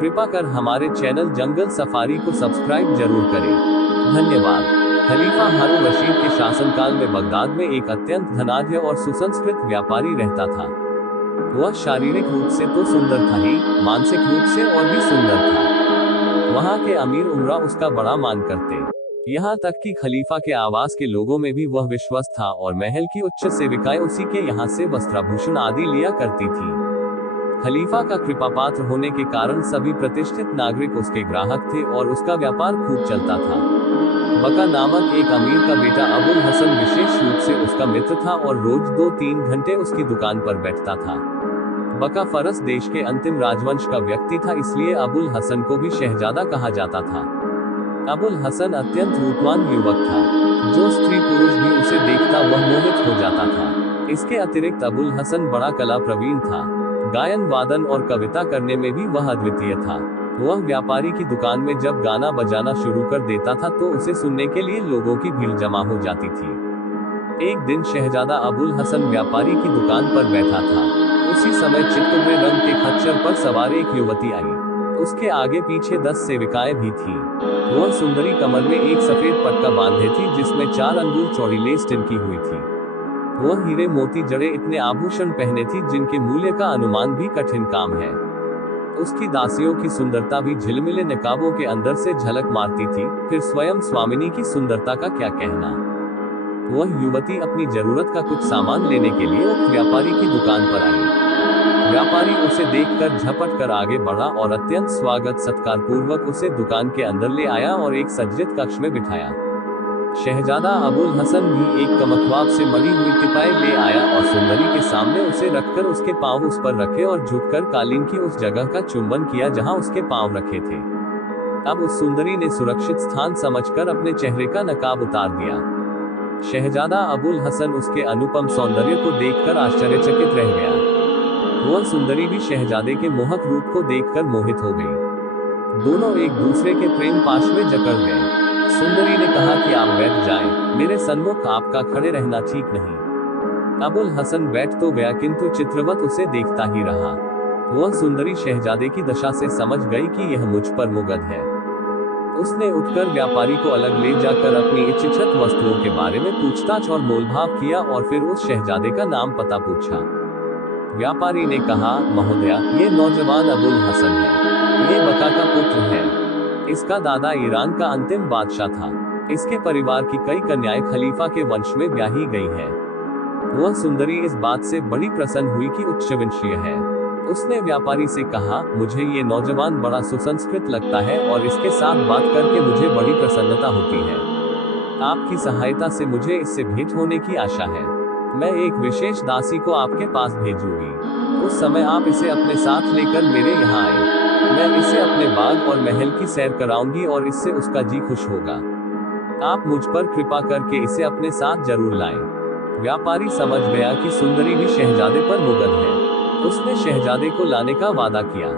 कृपा कर हमारे चैनल जंगल सफारी को सब्सक्राइब जरूर करें। धन्यवाद। खलीफा हारून रशीद के शासनकाल में बगदाद में एक अत्यंत धनाढ्य और सुसंस्कृत व्यापारी रहता था। वह शारीरिक रूप से तो सुंदर था ही, मानसिक रूप से और भी सुंदर था। वहाँ के अमीर उमरा उसका बड़ा मान करते, यहाँ तक कि खलीफा के आवास के लोगों में भी वह विश्वस्त था और महल की उच्च सेविकाएं उसी के यहाँ से वस्त्राभूषण आदि लिया करती थी। खलीफा का कृपापात्र होने के कारण सभी प्रतिष्ठित नागरिक उसके ग्राहक थे और उसका व्यापार खूब चलता था। बका नामक एक अमीर का बेटा अबुल हसन विशेष रूप से उसका मित्र था और रोज 2-3 घंटे उसकी दुकान पर बैठता था। बका फरस देश के अंतिम राजवंश का व्यक्ति था, इसलिए अबुल हसन को भी शहजादा कहा जाता था। अबुल हसन अत्यंत रूपवान युवक था, जो स्त्री पुरुष भी उसे देखता वह मोहित हो जाता था। इसके अतिरिक्त अबुल हसन बड़ा कला प्रवीण था, गायन वादन और कविता करने में भी वह अद्वितीय था। वह व्यापारी की दुकान में जब गाना बजाना शुरू कर देता था तो उसे सुनने के लिए लोगों की भीड़ जमा हो जाती थी। एक दिन शहजादा अबुल हसन व्यापारी की दुकान पर बैठा था। उसी समय चितकबरे रंग के खच्चर पर सवार एक युवती आई। उसके आगे पीछे 10 सेविकाएं भी थीं। वह सुंदरी कमर में एक सफेद पट्टा बांधे थी जिसमें 4 अंगुल चौड़ी लेस तिनकी हुई थी। वह हीरे मोती जड़े इतने आभूषण पहने थी जिनके मूल्य का अनुमान भी कठिन काम है। उसकी दासियों की सुंदरता भी झिलमिले निकाबों के अंदर से झलक मारती थी, फिर स्वयं स्वामिनी की सुंदरता का क्या कहना। वह युवती अपनी जरूरत का कुछ सामान लेने के लिए उस व्यापारी की दुकान पर आई। व्यापारी उसे देखकर झपट कर आगे बढ़ा और अत्यंत स्वागत सत्कार पूर्वक उसे दुकान के अंदर ले आया और एक सज्जित कक्ष में बिठाया। शहजादा अबुल हसन भी एक कमकवाब से मरी हुई टिपाई ले आया और सुंदरी के सामने उसे रखकर उसके पांव उस पर रखे और झुककर कालीन की उस जगह का चुंबन किया जहां उसके पांव रखे थे। अब उस सुंदरी ने सुरक्षित स्थान समझकर अपने चेहरे का नकाब उतार दिया। शहजादा अबुल हसन उसके अनुपम सौंदर्य को देखकर आश्चर्यचकित रह गया। वह सुंदरी भी शहजादे के मोहक रूप को देखकर मोहित हो गई। दोनों एक दूसरे के प्रेम पाश में जकड़ गए। सुंदरी ने कहा कि आप बैठ जाएं, मेरे सन्मुख आपका खड़े रहना ठीक नहीं। अबुल हसन बैठ तो गया किंतु चित्रवत उसे देखता ही रहा। वह सुंदरी शहजादे की दशा से समझ गई कि यह मुझ पर मुग्ध है। उसने उठकर व्यापारी को अलग ले जाकर अपनी इच्छित वस्तुओं के बारे में पूछताछ और मोलभाव किया और फिर उस शहजादे का नाम पता पूछा। व्यापारी ने कहा, महोदया, ये नौजवान अबुल हसन है। ये बका का पुत्र है। इसका दादा ईरान का अंतिम बादशाह था। इसके परिवार की कई कन्याएं खलीफा के वंश में ब्याही गई हैं। वह सुंदरी इस बात से बड़ी प्रसन्न हुई कि उच्चवंशीय है। उसने व्यापारी से कहा, मुझे ये नौजवान बड़ा सुसंस्कृत लगता है और इसके साथ बात करके मुझे बड़ी प्रसन्नता होती है। आपकी सहायता से मुझे इससे भेंट होने की आशा है। मैं एक विशेष दासी को आपके पास भेजूंगी। उस समय आप इसे अपने साथ लेकर मेरे यहाँ आए। मैं इसे अपने बाग और महल की सैर कराऊंगी और इससे उसका जी खुश होगा। आप मुझ पर कृपा करके इसे अपने साथ जरूर लाएं। व्यापारी समझ गया कि सुंदरी भी शहजादे पर मुग्ध है। उसने शहजादे को लाने का वादा किया।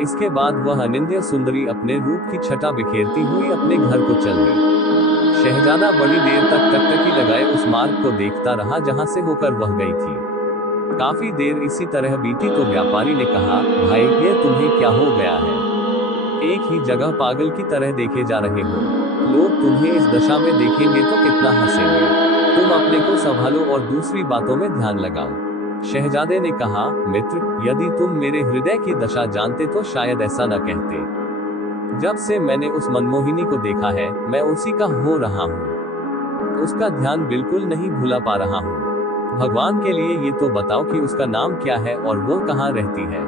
इसके बाद वह अनिंद्य सुंदरी अपने रूप की छटा बिखेरती हुई अपने घर को चल गई। शहजादा बड़ी देर तक टकटकी लगाए उस मार्ग को देखता रहा जहां से होकर वह गई थी। काफी देर इसी तरह बीती तो व्यापारी ने कहा, भाई, ये तुम्हें क्या हो गया है? एक ही जगह पागल की तरह देखे जा रहे हो। लोग तुम्हें इस दशा में देखेंगे तो कितना हंसेंगे। तुम अपने को संभालो और दूसरी बातों में ध्यान लगाओ। शहजादे ने कहा, मित्र, यदि तुम मेरे हृदय की दशा जानते तो शायद ऐसा न कहते। जब से मैंने उस मनमोहिनी को देखा है, मैं उसी का हो रहा हूँ। उसका ध्यान बिल्कुल नहीं भुला पा रहा हूँ। भगवान के लिए ये तो बताओ कि उसका नाम क्या है और वो कहाँ रहती है।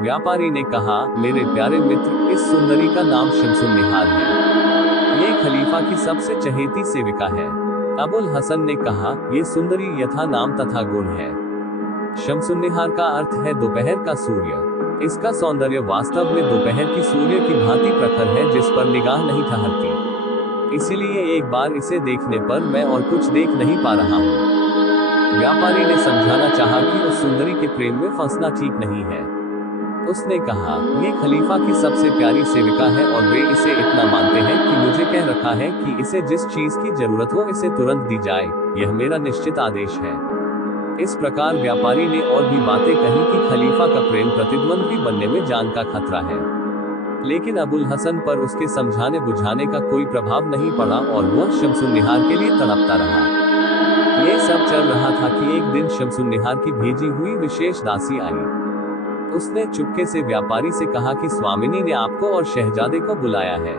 व्यापारी ने कहा, मेरे प्यारे मित्र, इस सुंदरी का नाम शमसुन्निहार है। ये खलीफा की सबसे चहेती सेविका है। अबुल हसन ने कहा, ये सुंदरी यथा नाम तथा गुण है। शमसुन्निहार का अर्थ है दोपहर का सूर्य। इसका सौंदर्य वास्तव में दोपहर की सूर्य की भांति प्रखर है जिस पर निगाह नहीं ठहरती। इसीलिए एक बार इसे देखने पर मैं और कुछ देख नहीं पा रहा हूँ। व्यापारी ने समझाना चाहा कि उस सुंदरी के प्रेम में फंसना ठीक नहीं है। उसने कहा, ये खलीफा की सबसे प्यारी सेविका है और वे इसे इतना मानते हैं कि मुझे कह रखा है कि इसे जिस चीज की जरूरत हो इसे तुरंत दी जाए। यह मेरा निश्चित आदेश है। इस प्रकार व्यापारी ने और भी बातें कही कि खलीफा का प्रेम प्रतिद्वंद्वी बनने में जान का खतरा है। लेकिन अबुल हसन पर उसके समझाने बुझाने का कोई प्रभाव नहीं पड़ा और वह शमसुन्निहार के लिए तड़पता रहा। ये सब चल रहा था कि एक दिन शमसुन्निहार की भेजी हुई विशेष दासी आई। उसने चुपके से व्यापारी से कहा कि स्वामिनी ने आपको और शहजादे को बुलाया है।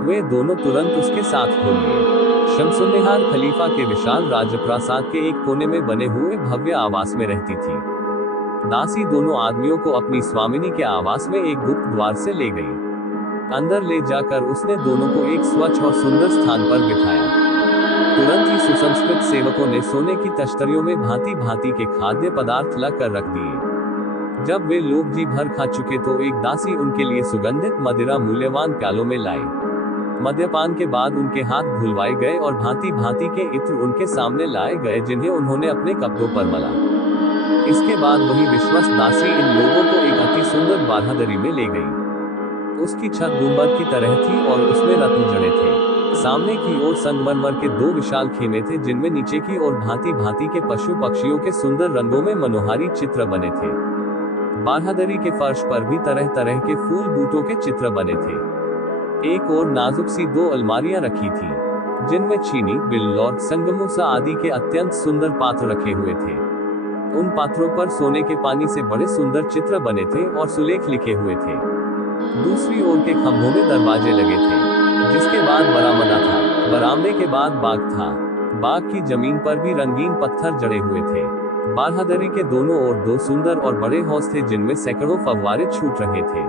वे दोनों तुरंत उसके साथ हो लिए। शमसुन्निहार खलीफा के विशाल राजप्रासाद के एक कोने में बने हुए भव्य आवास में रहती थी। दासी दोनों आदमियों को अपनी स्वामिनी के आवास में एक गुप्त द्वार से ले गई। अंदर ले जाकर उसने दोनों को एक स्वच्छ और सुंदर स्थान पर बिठाया। तुरंत ही सुसंस्कृत सेवकों ने सोने की तश्तरियों में भांति भांति के खाद्य पदार्थ ला कर रख दिए। जब वे लोग जी भर खा चुके तो एक दासी उनके लिए सुगंधित मदिरा मूल्यवान प्यालों में लाई। मद्यपान के बाद उनके हाथ धुलवाए गए और भांति भांति के इत्र उनके सामने लाए गए जिन्हें उन्होंने अपने कपड़ों पर मला। इसके बाद वही विश्वस्त दासी इन लोगों को एक अति सुंदर बारहदरी में ले गई। उसकी छत गुंबद की तरह थी और उसमें रत्न जड़े थे। सामने की ओर संगमरमर के 2 विशाल खेमे थे जिनमें नीचे की ओर भांति भांति के पशु पक्षियों के सुंदर रंगों में मनोहारी चित्र बने थे। बारहदरी के फर्श पर भी तरह तरह के फूल बूटों के चित्र बने थे। एक और नाजुक सी 2 अलमारियां रखी थी जिनमें चीनी, बिल और संगमूसा आदि के अत्यंत सुंदर पात्र रखे हुए थे। उन पात्रों पर सोने के पानी से बड़े सुंदर चित्र बने थे और सुलेख लिखे हुए थे। दूसरी ओर के खंभों में दरवाजे लगे थे जिसके बाद बरामदा था। बरामदे के बाद बाग था। बाग की जमीन पर भी रंगीन पत्थर जड़े हुए थे। बारहदरी के दोनों ओर 2 सुंदर और बड़े हौज थे जिनमें सैकड़ों फव्वारे छूट रहे थे।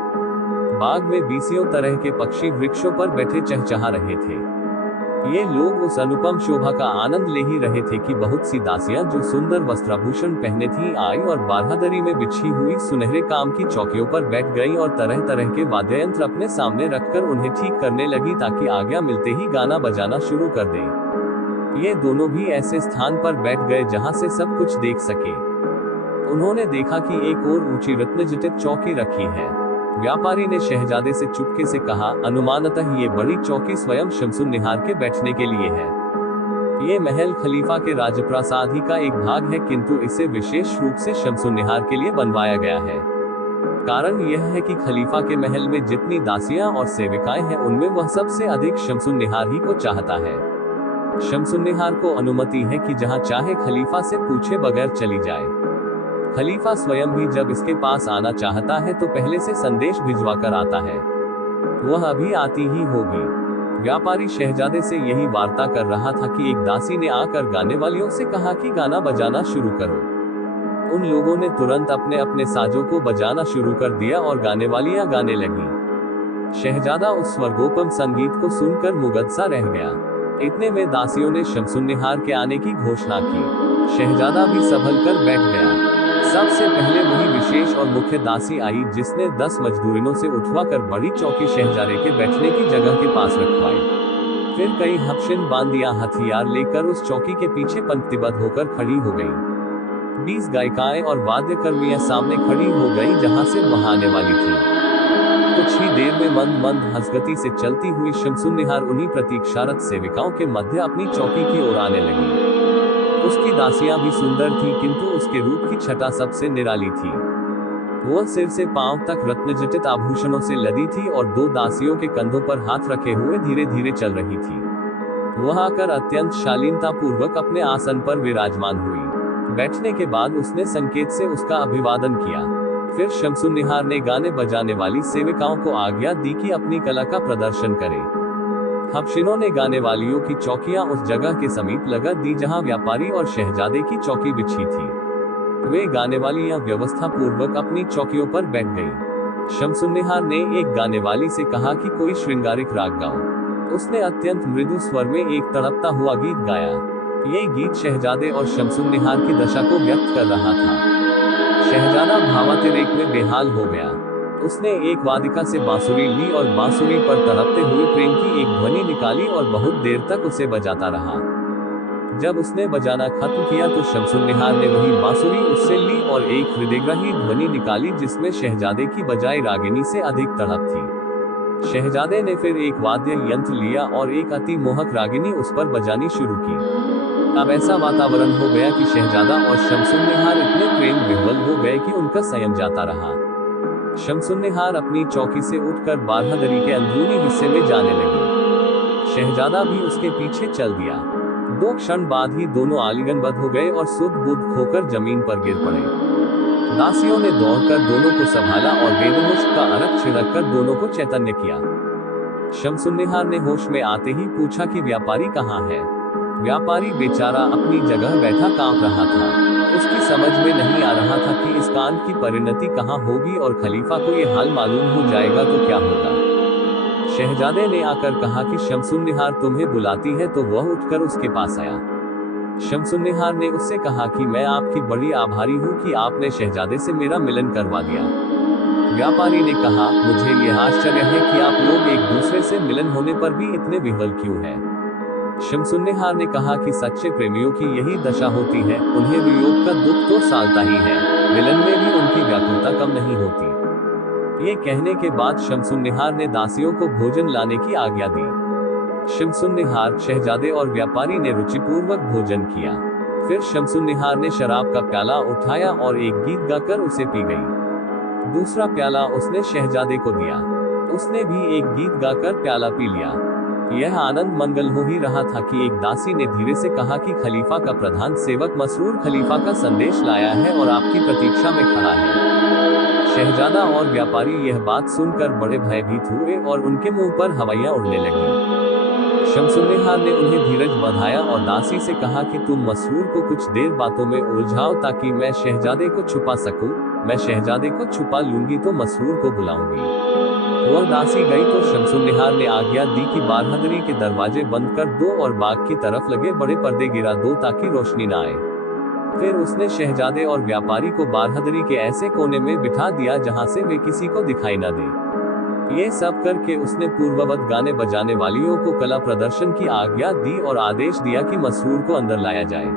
बाग में 20 तरह के पक्षी वृक्षों पर बैठे चहचहा रहे थे। ये लोग उस अनुपम शोभा का आनंद ले ही रहे थे कि बहुत सी दासियां जो सुंदर वस्त्राभूषण पहने थी आई और बारहदरी में बिछी हुई सुनहरे काम की चौकियों पर बैठ गईं और तरह तरह के वाद्ययंत्र अपने सामने रखकर उन्हें ठीक करने लगी ताकि आज्ञा मिलते ही गाना बजाना शुरू कर दें। ये दोनों भी ऐसे स्थान पर बैठ गए जहां से सब कुछ देख सके। उन्होंने देखा कि एक और ऊंची रत्नजटित चौकी रखी है। व्यापारी ने शहजादे से चुपके से कहा, अनुमानतः ये बड़ी चौकी स्वयं शमसुन्निहार के बैठने के लिए है। ये महल खलीफा के राजप्रासाद ही का एक भाग है किंतु इसे विशेष रूप से शमसुन्निहार के लिए बनवाया गया है। कारण यह है कि खलीफा के महल में जितनी दासियां और सेविकाएं हैं उनमें वह सबसे अधिक शमसुन्निहार ही को चाहता है। शमसुन्निहार को अनुमति है कि जहां चाहे खलीफा से पूछे बगैर चली जाए। खलीफा स्वयं भी जब इसके पास आना चाहता है तो पहले से संदेश भिजवाकर आता है। वह अभी आती ही होगी। व्यापारी शहजादे से यही वार्ता कर रहा था कि एक दासी ने आकर गाने वालियों से कहा कि गाना बजाना शुरू करो। उन लोगों ने तुरंत अपने अपने साजों को बजाना शुरू कर दिया और गाने वालियां गाने लगी। शहजादा उस स्वर्गोपम संगीत को सुनकर मुग्ध सा रह गया। इतने में दासियों ने शमसुन्निहार के आने की घोषणा की। शहजादा भी संभल कर बैठ गया। सबसे पहले वही विशेष और मुख्य दासी आई जिसने 10 मजदूरिनों से उठवाकर बड़ी चौकी शहजादे के बैठने की जगह के पास रखवाई। फिर कई हफ्शिन बांदियां हथियार लेकर उस चौकी के पीछे पंक्तिबद्ध होकर खड़ी हो गईं। 20 गायिकाएं और वाद्यकर्मियां सामने खड़ी हो गईं जहां से वह आने वाली थी। कुछ ही देर में मंद मंद हंसगति से चलती हुई शमसुन्निहार उन्हीं प्रतीक्षारत सेविकाओं के मध्य अपनी चौकी की ओर आने लगी। उसकी दासियां भी सुंदर थीं किंतु उसके रूप की छटा सबसे निराली थी। वह सिर से पांव तक रत्नजटित आभूषणों से लदी थी और 2 दासियों के कंधों पर हाथ रखे हुए धीरे धीरे चल रही थी। वह आकर अत्यंत शालीनता पूर्वक अपने आसन पर विराजमान हुई। बैठने के बाद उसने संकेत से उसका अभिवादन किया। फिर शमसुन्निहार ने गाने बजाने वाली सेविकाओं को आज्ञा दी कि अपनी कला का प्रदर्शन करें। हफ्शिनों ने गाने वालियों की चौकियां उस जगह के समीप लगा दी जहां व्यापारी और शहजादे की चौकी बिछी थी। वे गाने वालियां व्यवस्था पूर्वक अपनी चौकियों पर बैठ गईं। शमसुन्निहार ने एक गाने वाली से कहा कि कोई श्रृंगारिक राग गाओ। उसने अत्यंत मृदु स्वर में एक तड़पता हुआ गीत गाया। ये गीत शहजादे और शमसुन्निहार की दशा को व्यक्त कर रहा था। शहजादा भावातिरेक में बेहाल हो गया। उसने एक वादिका से बांसुरी ली और बांसुरी पर तड़पते हुए प्रेम की एक ध्वनि निकाली और बहुत देर तक उसे बजाता रहा। जब उसने बजाना खत्म किया तो शमसुन्निहार ने वही बांसुरी उससे ली और एक हृदयग्राही ध्वनि निकाली जिसमें शहजादे की बजाई रागिनी से अधिक तड़प थी। शहजादे ने फिर एक वाद्य यंत्र लिया और एक अति मोहक रागिनी उस पर बजानी शुरू की। अब ऐसा वातावरण हो गया कि शहजादा और शमसुन्निहार इतने प्रेम विह्वल हो गए कि उनका संयम जाता रहा। शमसुन्निहार अपनी चौकी से उठकर बारहदरी के अंदरूनी हिस्से में जाने लगी। शहजादा भी उसके पीछे चल दिया। 2 क्षण बाद ही दोनों आलिंगनबद्ध हो गए और सुध बुध खोकर जमीन पर गिर पड़े। दासियों ने दौड़कर दोनों को संभाला और वेदमुष्ट का अर्घ छिड़ककर दोनों को चैतन्य किया। शमसुन्निहार ने होश में आते ही पूछा कि व्यापारी कहाँ है। व्यापारी बेचारा अपनी जगह बैठा कांप रहा था। उसकी समझ में नहीं आ रहा था कि इस कांड की परिणति कहाँ होगी और खलीफा को ये हाल मालूम हो जाएगा तो क्या होगा। शहजादे ने आकर कहा कि शमसुन्निहार तुम्हें बुलाती है, तो वह उठकर उसके पास आया। शमसुन्निहार ने उससे कहा कि मैं आपकी बड़ी आभारी हूँ कि आपने शहजादे से मेरा मिलन करवा दिया। व्यापारी ने कहा, मुझे यह आश्चर्य है कि आप लोग एक दूसरे से मिलन होने पर भी इतने विह्वल क्यों हैं। शमसुन्निहार ने कहा कि सच्चे प्रेमियों की यही दशा होती है, उन्हें वियोग का दुख तो सालता ही है, मिलन में भी उनकी व्याकुलता कम नहीं होती। ये कहने के बाद शमसुन्निहार ने दासियों को भोजन लाने की आज्ञा दी। शमसुन्निहार, शहजादे और व्यापारी ने रुचिपूर्वक भोजन किया। फिर शमसुन्निहार ने शराब का प्याला उठाया और एक गीत गाकर उसे पी गई। दूसरा प्याला उसने शहजादे को दिया। उसने भी एक गीत गाकर प्याला पी लिया। यह आनंद मंगल हो ही रहा था कि एक दासी ने धीरे से कहा कि खलीफा का प्रधान सेवक मसरूर खलीफा का संदेश लाया है और आपकी प्रतीक्षा में खड़ा है। शहजादा और व्यापारी यह बात सुनकर बड़े भयभीत हुए और उनके मुंह पर हवाइयां उड़ने लगी। शमसुन्निहार ने उन्हें धीरज बंधाया और दासी से कहा कि तुम मसरूर को कुछ देर बातों में उलझाओ ताकि मैं शहजादे को छुपा सकूं। मैं शहजादे को छुपा लूंगी तो मसरूर को बुलाऊंगी। वह दासी गई तो शमसुन्निहार ने आज्ञा दी कि बारहदरी के दरवाजे बंद कर दो और बाग की तरफ लगे बड़े पर्दे गिरा दो ताकि रोशनी न आए। फिर उसने शहजादे और व्यापारी को बारहदरी के ऐसे कोने में बिठा दिया जहां से वे किसी को दिखाई न दे। ये सब करके उसने पूर्ववत गाने बजाने वालियों को कला प्रदर्शन की आज्ञा दी और आदेश दिया कि मसरूर को अंदर लाया जाए।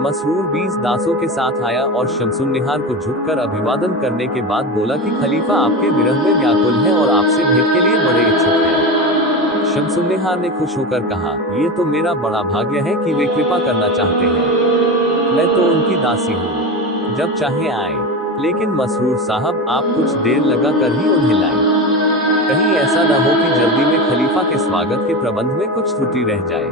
मसरूर 20 दासों के साथ आया और शमसुन्निहार को झुककर अभिवादन करने के बाद बोला कि खलीफा आपके विरह में व्याकुल है और आपसे भेंट के लिए बड़े इच्छुक हैं। शमसुन्निहार ने खुश होकर कहा, ये तो मेरा बड़ा भाग्य है कि वे कृपा करना चाहते हैं। मैं तो उनकी दासी हूँ, जब चाहे आए। लेकिन मसरूर साहब, आप कुछ देर लगा कर ही उन्हें लाएं। कहीं ऐसा न हो कि जल्दी में खलीफा के स्वागत के प्रबंध में कुछ त्रुटि रह जाए।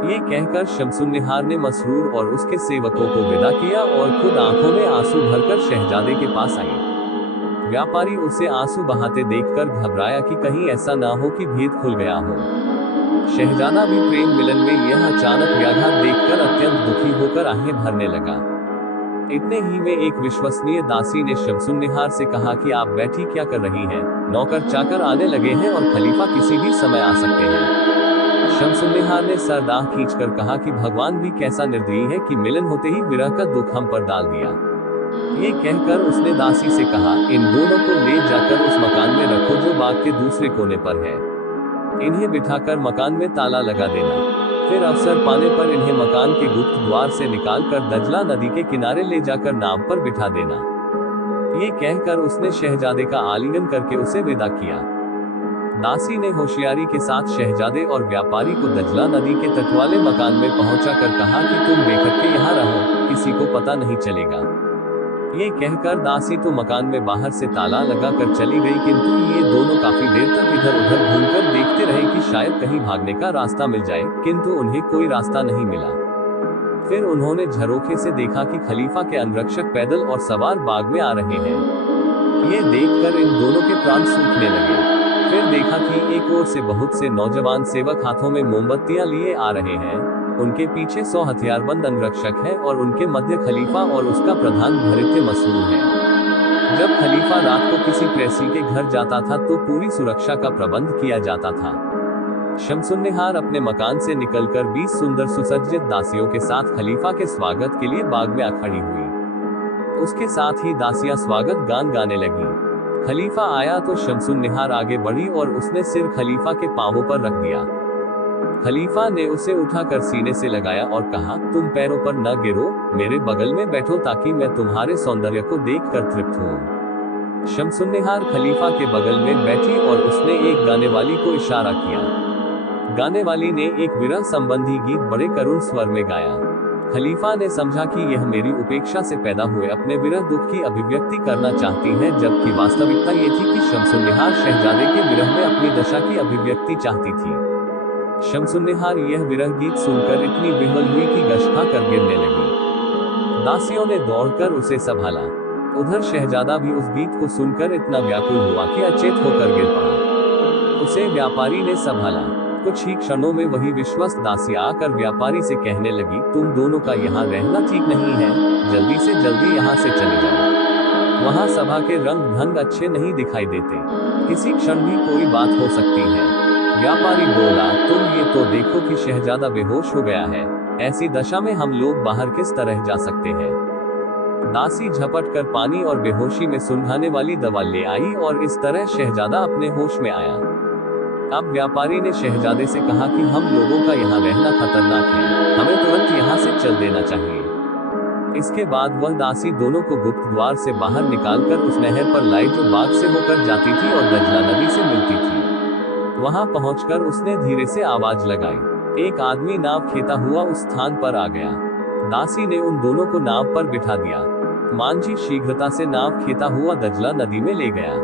ये कहकर शमसुन्निहार ने मसरूर और उसके सेवकों को विदा किया और खुद आंखों में आंसू भरकर शहजादे के पास आई। व्यापारी उसे आंसू बहाते देखकर घबराया कि कहीं ऐसा ना हो कि भेद खुल गया हो। शहजादा भी प्रेम मिलन में यह अचानक व्याघात देखकर अत्यंत दुखी होकर आहें भरने लगा। इतने ही में एक विश्वसनीय दासी ने शमसुन्निहार से कहा कि आप बैठी क्या कर रही हैं? नौकर चाकर आने लगे हैं और खलीफा किसी भी समय आ सकते हैं। शमसुन्निहार ने सरदाह खींचकर कहा कि भगवान भी कैसा निर्दयी है कि मिलन होते ही विरह का दुख हम पर डाल दिया। ये कहकर उसने दासी से कहा, इन दोनों को ले जाकर उस मकान में रखो जो बाग के दूसरे कोने पर है। इन्हें बिठाकर मकान में ताला लगा देना। फिर अवसर पाने पर इन्हें मकान के गुप्त द्वार से निकालकर दजला नदी के किनारे ले जाकर नाव पर बिठा देना। ये कहकर उसने शहजादे का आलिंगन करके उसे विदा किया। दासी ने होशियारी के साथ शहजादे और व्यापारी को दजला नदी के तट वाले मकान में पहुंचाकर कहा कि तुम बेखटके यहाँ रहो, किसी को पता नहीं चलेगा। ये कहकर दासी तो मकान में बाहर से ताला लगाकर चली गई, किंतु ये दोनों काफी देर तक इधर उधर घूमकर देखते रहे कि शायद कहीं भागने का रास्ता मिल जाए, किंतु उन्हें कोई रास्ता नहीं मिला। फिर उन्होंने झरोखे से देखा कि खलीफा के अंगरक्षक पैदल और सवार बाग में आ रहे हैं। ये देखकर इन दोनों के प्राण सूखने लगे। फिर देखा कि एक ओर से बहुत से नौजवान सेवक हाथों में मोमबत्तियां लिए आ रहे हैं। उनके पीछे 100 हथियारबंद अंगरक्षक हैं और उनके मध्य खलीफा और उसका प्रधान भृत्य मसरूर है। जब खलीफा रात को किसी प्रेसी के घर जाता था तो पूरी सुरक्षा का प्रबंध किया जाता था। शमसुन्निहार अपने मकान से निकलकर 20 सुंदर सुसज्जित दासियों के साथ खलीफा के स्वागत के लिए बाग में आ खड़ी हुई। उसके साथ ही दासियां स्वागत गान गाने लगी। खलीफा आया तो शमसुन्निहार आगे बढ़ी और उसने सिर खलीफा के पांवों पर रख दिया। खलीफा ने उसे उठाकर सीने से लगाया और कहा, तुम पैरों पर न गिरो, मेरे बगल में बैठो ताकि मैं तुम्हारे सौंदर्य को देखकर तृप्त हूँ। शमसुन्निहार खलीफा के बगल में बैठी और उसने एक गाने वाली को इशारा किया। गाने वाली ने एक विरह संबंधी गीत बड़े करुण स्वर में गाया। खलीफा ने समझा कि यह मेरी उपेक्षा से पैदा हुए अपने विरह दुख की अभिव्यक्ति करना चाहती है, जबकि वास्तविकता ये थी कि शमसुन्निहार शहजादे के विरह में अपनी दशा की अभिव्यक्ति चाहती थी। शमसुन्निहार यह विरह गीत सुनकर इतनी विह्वल हुई कि गश खाकर गिरने लगी। दासियों ने दौड़कर उसे संभाला। उधर शहजादा भी उस गीत को सुनकर इतना व्याकुल हुआ कि अचेत होकर गिर पड़ा। उसे व्यापारी ने संभाला। कुछ ही क्षणों में वही विश्वस्त दासी आकर व्यापारी से कहने लगी, तुम दोनों का यहाँ रहना ठीक नहीं है, जल्दी से जल्दी यहाँ से चले जाओ। वहाँ सभा के रंग ढंग अच्छे नहीं दिखाई देते, किसी क्षण भी कोई बात हो सकती है। व्यापारी बोला, तुम ये तो देखो कि शहजादा बेहोश हो गया है, ऐसी दशा में हम लोग बाहर किस तरह जा सकते हैं। दासी झपट कर पानी और बेहोशी में सुलझाने वाली दवा ले आई और इस तरह शहजादा अपने होश में आया। अब व्यापारी ने शहजादे से कहा कि हम लोगों का यहाँ रहना खतरनाक है, हमें तुरंत यहाँ से चल देना चाहिए। इसके बाद वह दासी दोनों को गुप्त द्वार से बाहर निकालकर उस नहर पर लाई जो बाग से होकर जाती थी और दजला नदी से मिलती थी। वहां पहुंचकर उसने धीरे से आवाज लगाई। एक आदमी नाव खेता हुआ उस स्थान पर आ गया। दासी ने उन दोनों को नाव पर बिठा दिया। मांझी शीघ्रता से नाव खेता हुआ दजला नदी में ले गया।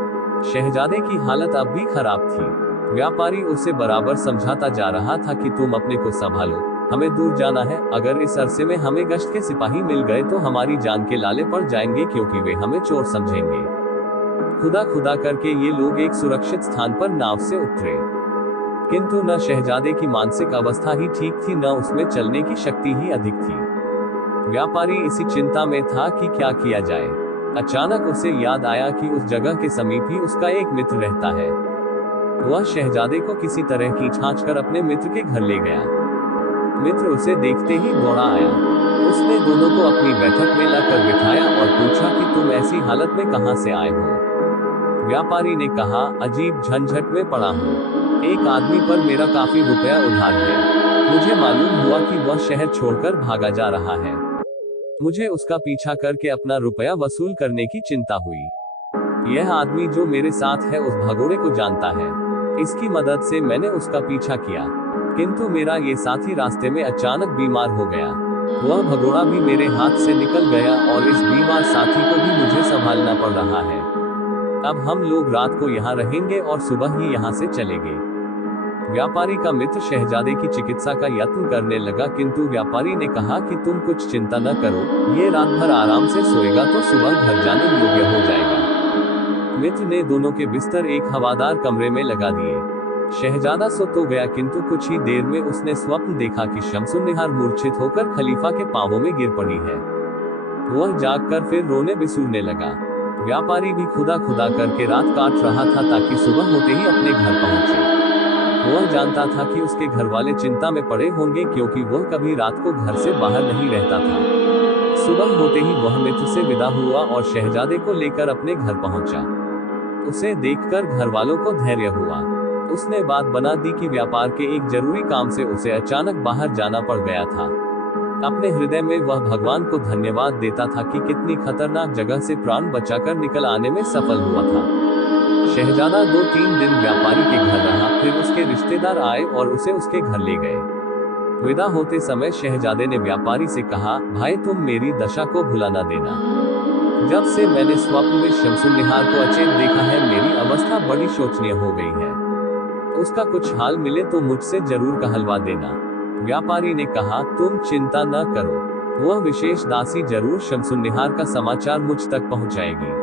शहजादे की हालत अब भी खराब थी। व्यापारी उसे बराबर समझाता जा रहा था कि तुम अपने को संभालो, हमें दूर जाना है। अगर इस अरसे में हमें गश्त के सिपाही मिल गए तो हमारी जान के लाले पड़ जाएंगे, क्योंकि वे हमें चोर समझेंगे। खुदा खुदा करके ये लोग एक सुरक्षित स्थान पर नाव से उतरे, किंतु न शहजादे की मानसिक अवस्था ही ठीक थी, न उसमें चलने की शक्ति ही अधिक थी। व्यापारी इसी चिंता में था कि क्या किया जाए। अचानक उसे याद आया कि उस जगह के समीप ही उसका एक मित्र रहता है। वह शहजादे को किसी तरह खींच कर अपने मित्र के घर ले गया। मित्र उसे देखते ही दौड़ा आया। उसने दोनों को अपनी बैठक में लाकर बिठाया और पूछा कि तुम ऐसी हालत में कहां से आए हो। व्यापारी ने कहा, अजीब झंझट में पड़ा हूँ। एक आदमी पर मेरा काफी रुपया उधार है। मुझे मालूम हुआ कि वह शहर छोड़कर भागा जा रहा है। मुझे उसका पीछा करके अपना रुपया वसूल करने की चिंता हुई। यह आदमी जो मेरे साथ है उस भगोड़े को जानता है। इसकी मदद से मैंने उसका पीछा किया, किंतु मेरा ये साथी रास्ते में अचानक बीमार हो गया। वह भगोड़ा भी मेरे हाथ से निकल गया और इस बीमार साथी को भी मुझे संभालना पड़ रहा है। अब हम लोग रात को यहाँ रहेंगे और सुबह ही यहाँ से चलेंगे। व्यापारी का मित्र शहजादे की चिकित्सा का यत्न करने लगा, किंतु व्यापारी ने कहा कि तुम कुछ चिंता न करो, ये रात भर आराम से सोएगा तो सुबह घर जाने योग्य हो जाएगा। मित्र ने दोनों के बिस्तर एक हवादार कमरे में लगा दिए। शहजादा सो तो गया, किंतु कुछ ही देर में उसने स्वप्न देखा कि शमसुन्निहार मूर्छित होकर खलीफा के पांवों में गिर पड़ी है। वह जागकर फिर रोने बिसूरने लगा। व्यापारी भी खुदा खुदा करके रात काट रहा था ताकि सुबह होते ही अपने घर पहुंचे। वह जानता था कि उसके घर वाले चिंता में पड़े होंगे, क्योंकि वह कभी रात को घर से बाहर नहीं रहता था। सुबह होते ही वह मित्र से विदा हुआ और शहजादे को लेकर अपने घर पहुंचा। उसे देखकर घर वालों को धैर्य हुआ। उसने बात बना दी कि व्यापार के एक जरूरी काम से उसे अचानक बाहर जाना पड़ गया था। अपने हृदय में वह भगवान को धन्यवाद देता था कि कितनी खतरनाक जगह से प्राण बचाकर निकल आने में सफल हुआ था। शहजादा 2-3 दिन व्यापारी के घर रहा, फिर उसके रिश्तेदार आए और उसे उसके घर ले गए। विदा होते समय शहजादे ने व्यापारी से कहा, भाई तुम मेरी दशा को भुला न देना। जब से मैंने स्वप्न में शमसुन्निहार को अचेत देखा है, मेरी अवस्था बड़ी शोचनीय हो गई है। उसका कुछ हाल मिले तो मुझसे जरूर कहलवा देना। व्यापारी ने कहा, तुम चिंता न करो, वह विशेष दासी जरूर शमसुन्निहार का समाचार मुझ तक पहुंचाएगी।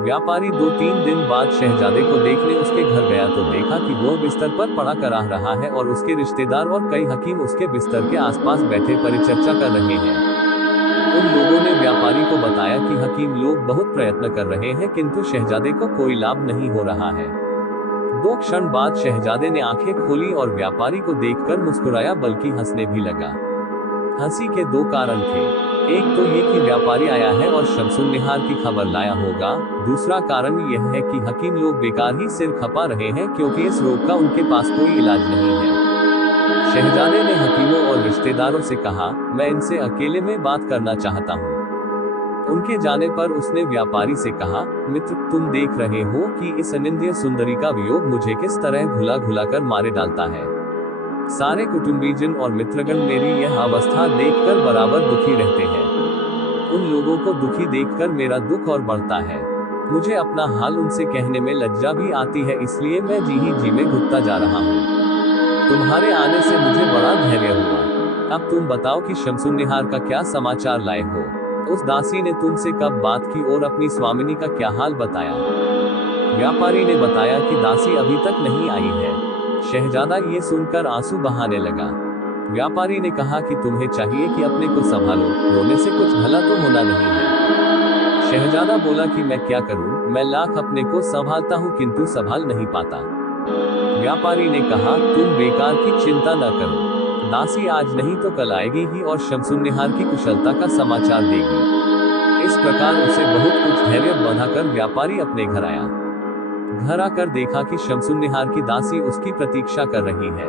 व्यापारी 2-3 दिन बाद शहजादे को देखने उसके घर गया तो देखा कि वह बिस्तर पर पड़ा कराह रहा है और उसके रिश्तेदार और कई हकीम उसके बिस्तर के आसपास बैठे परिचर्चा कर रहे हैं। उन लोगों ने व्यापारी को बताया कि हकीम लोग बहुत प्रयत्न कर रहे हैं, किंतु शहजादे को कोई लाभ नहीं हो रहा है। 2 क्षण बाद शहजादे ने आंखें खोली और व्यापारी को देखकर मुस्कुराया, बल्कि हंसने भी लगा। हंसी के 2 कारण थे। एक तो ये कि व्यापारी आया है और शमसुन्निहार की खबर लाया होगा। दूसरा कारण यह है कि हकीम लोग बेकार ही सिर खपा रहे हैं, क्योंकि इस रोग का उनके पास कोई इलाज नहीं है। शहजादे ने हकीमों और रिश्तेदारों से कहा, मैं इनसे अकेले में बात करना चाहता हूँ। उनके जाने पर उसने व्यापारी से कहा, मित्र तुम देख रहे हो कि इस अनिंद्य सुंदरी का वियोग मुझे किस तरह घुला घुला कर मारे डालता है। सारे कुटुंबीजन और मित्रगण मेरी यह अवस्था देखकर बराबर दुखी रहते हैं। उन लोगों को दुखी देखकर मेरा दुख और बढ़ता है। मुझे अपना हाल उनसे कहने में लज्जा भी आती है, इसलिए मैं जी ही जी में घुटता जा रहा हूँ। तुम्हारे आने से मुझे बड़ा धैर्य हुआ। अब तुम बताओ कि शमसुन्निहार का क्या समाचार लाए हो। उस दासी ने तुमसे कब बात की और अपनी स्वामिनी का क्या हाल बताया? व्यापारी ने बताया कि दासी अभी तक नहीं आई है। शहजादा ये सुनकर आंसू बहाने लगा। व्यापारी ने कहा कि तुम्हें चाहिए कि अपने को संभालो, रोने से कुछ भला तो होना नहीं है। शहजादा बोला कि मैं क्या करूं, मैं लाख अपने को संभालता हूं किंतु संभाल नहीं पाता। व्यापारी ने कहा तुम बेकार की चिंता न करो, दासी आज नहीं तो कल आएगी ही और शमसुन्निहार की कुशलता का समाचार देगी। इस प्रकार उसे बहुत कुछ धैर्य बंधाकर व्यापारी अपने घर आया। घर आकर देखा कि शमसुन्निहार की दासी उसकी प्रतीक्षा कर रही है।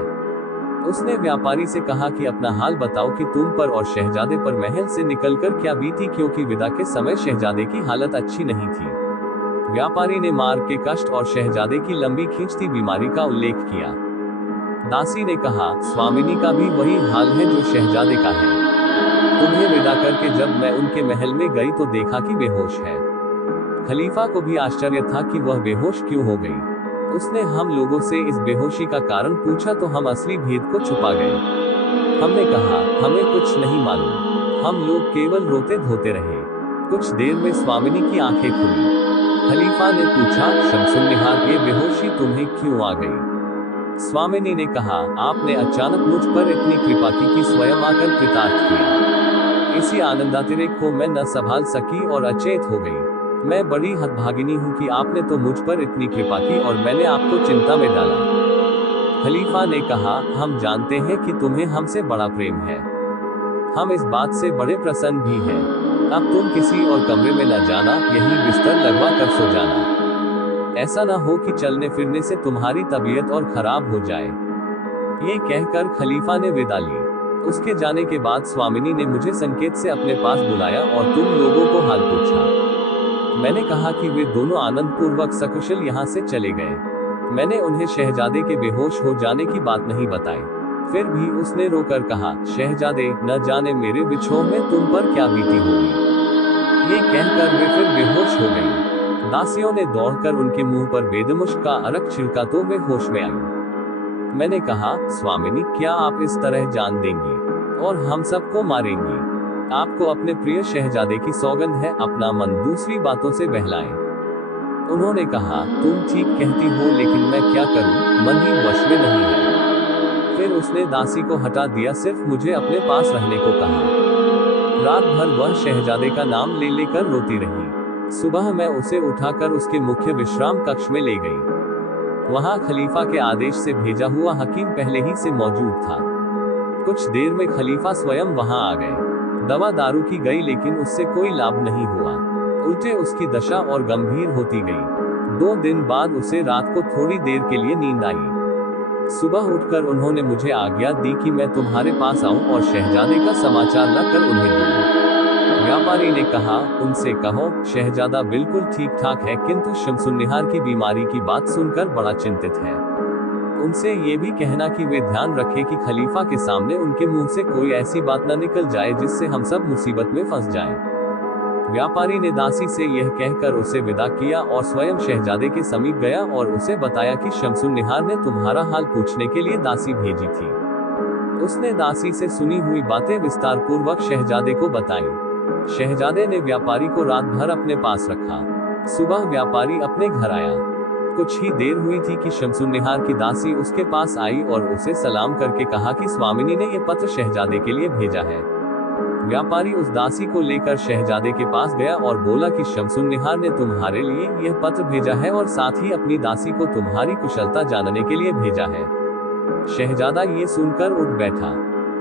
उसने व्यापारी से कहा कि अपना हाल बताओ कि तुम पर और शहजादे पर महल से निकलकर क्या बीती, क्योंकि विदा के समय शहजादे की हालत अच्छी नहीं थी। व्यापारी ने मार्ग के कष्ट और शहजादे की लंबी खींचती बीमारी का उल्लेख किया। दासी ने कहा स्वामिनी का भी वही हाल है जो शहजादे का है। तुम्हें विदा करके जब मैं उनके महल में गई तो देखा कि बेहोश है। खलीफा को भी आश्चर्य था कि वह बेहोश क्यों हो गई। उसने हम लोगों से इस बेहोशी का कारण पूछा तो हम असली भेद को छुपा गए। हमने कहा हमें कुछ नहीं मालूम, हम लोग केवल रोते धोते रहे। कुछ देर में स्वामिनी की आंखें खुली। खलीफा ने पूछा शमसुन्निहार ये बेहोशी तुम्हें क्यों आ गई? स्वामिनी ने कहा आपने अचानक मुझ पर इतनी कृपा की कि स्वयं आकर कृतार्थ किया। इसी आनंदातिरेक को मैं न संभाल सकी और अचेत हो गई। मैं बड़ी हतभागिनी हूँ कि आपने तो मुझ पर इतनी कृपा की और मैंने आपको चिंता में डाला। खलीफा ने कहा हम जानते हैं कि तुम्हें हमसे बड़ा प्रेम है, हम इस बात से बड़े प्रसन्न भी हैं। अब तुम किसी और कमरे में न जाना, यहीं बिस्तर लगवा कर सो जाना। ऐसा ना हो कि चलने फिरने से तुम्हारी तबीयत और खराब हो जाए। ये कहकर खलीफा ने विदा ली। उसके जाने के बाद स्वामिनी ने मुझे संकेत से अपने पास बुलाया और तुम लोगों को हाल पूछा। मैंने कहा कि वे दोनों आनंद पूर्वक सकुशल यहाँ से चले गए। मैंने उन्हें शहजादे के बेहोश हो जाने की बात नहीं बताई। फिर भी उसने रोकर कहा शहजादे न जाने मेरे बिछोह में तुम पर क्या बीती होगी। ये कहकर वे फिर बेहोश हो गई। दासियों ने दौड़कर उनके मुंह पर बेदमुश्क का अरक छिड़का तो वे होश में आई। मैंने कहा स्वामिनी क्या आप इस तरह जान देंगी और हम सबको मारेंगी? आपको अपने प्रिय शहजादे की सौगंध है, अपना मन दूसरी बातों से बहलाएं। उन्होंने कहा तुम ठीक कहती हो, लेकिन मैं क्या करूं, मन ही वश में नहीं है। फिर उसने दासी को हटा दिया, सिर्फ मुझे अपने पास रहने को कहा। रात भर वह शहजादे का नाम ले लेकर रोती रही। सुबह मैं उसे उठाकर उसके मुख्य विश्राम कक्ष में ले गई। वहां खलीफा के आदेश से भेजा हुआ हकीम पहले ही से मौजूद था। कुछ देर में खलीफा स्वयं वहां आ गए। दवा दारू की गई लेकिन उससे कोई लाभ नहीं हुआ, उल्टे उसकी दशा और गंभीर होती गई। 2 दिन बाद उसे रात को थोड़ी देर के लिए नींद आई। सुबह उठकर उन्होंने मुझे आज्ञा दी कि मैं तुम्हारे पास आऊं और शहजादे का समाचार लाकर उन्हें दूं। व्यापारी ने कहा उनसे कहो शहजादा बिल्कुल ठीक ठाक है, किंतु शमसुन्निहार की बीमारी की बात सुनकर बड़ा चिंतित है। उनसे ये भी कहना कि वे ध्यान रखें कि खलीफा के सामने उनके मुंह से कोई ऐसी बात न निकल जाए जिससे हम सब मुसीबत में फंस जाएं। व्यापारी ने दासी से यह कहकर उसे विदा किया और स्वयं शहजादे के समीप गया और उसे बताया कि शमसुन्निहार ने तुम्हारा हाल पूछने के लिए दासी भेजी थी। उसने दासी से सुनी हुई बातें विस्तार पूर्वक शहजादे को बताई। शहजादे ने व्यापारी को रात भर अपने पास रखा। सुबह व्यापारी अपने घर आया। कुछ ही देर हुई थी कि शमसुन्निहार की दासी उसके पास आई और उसे सलाम करके कहा कि स्वामिनी ने यह पत्र शहजादे के लिए भेजा है। व्यापारी उस दासी को लेकर शहजादे के पास गया और बोला कि शमसुन्निहार ने तुम्हारे लिए यह पत्र भेजा है और साथ ही अपनी दासी को तुम्हारी कुशलता जानने के लिए भेजा है। शहजादा ये सुनकर उठ बैठा।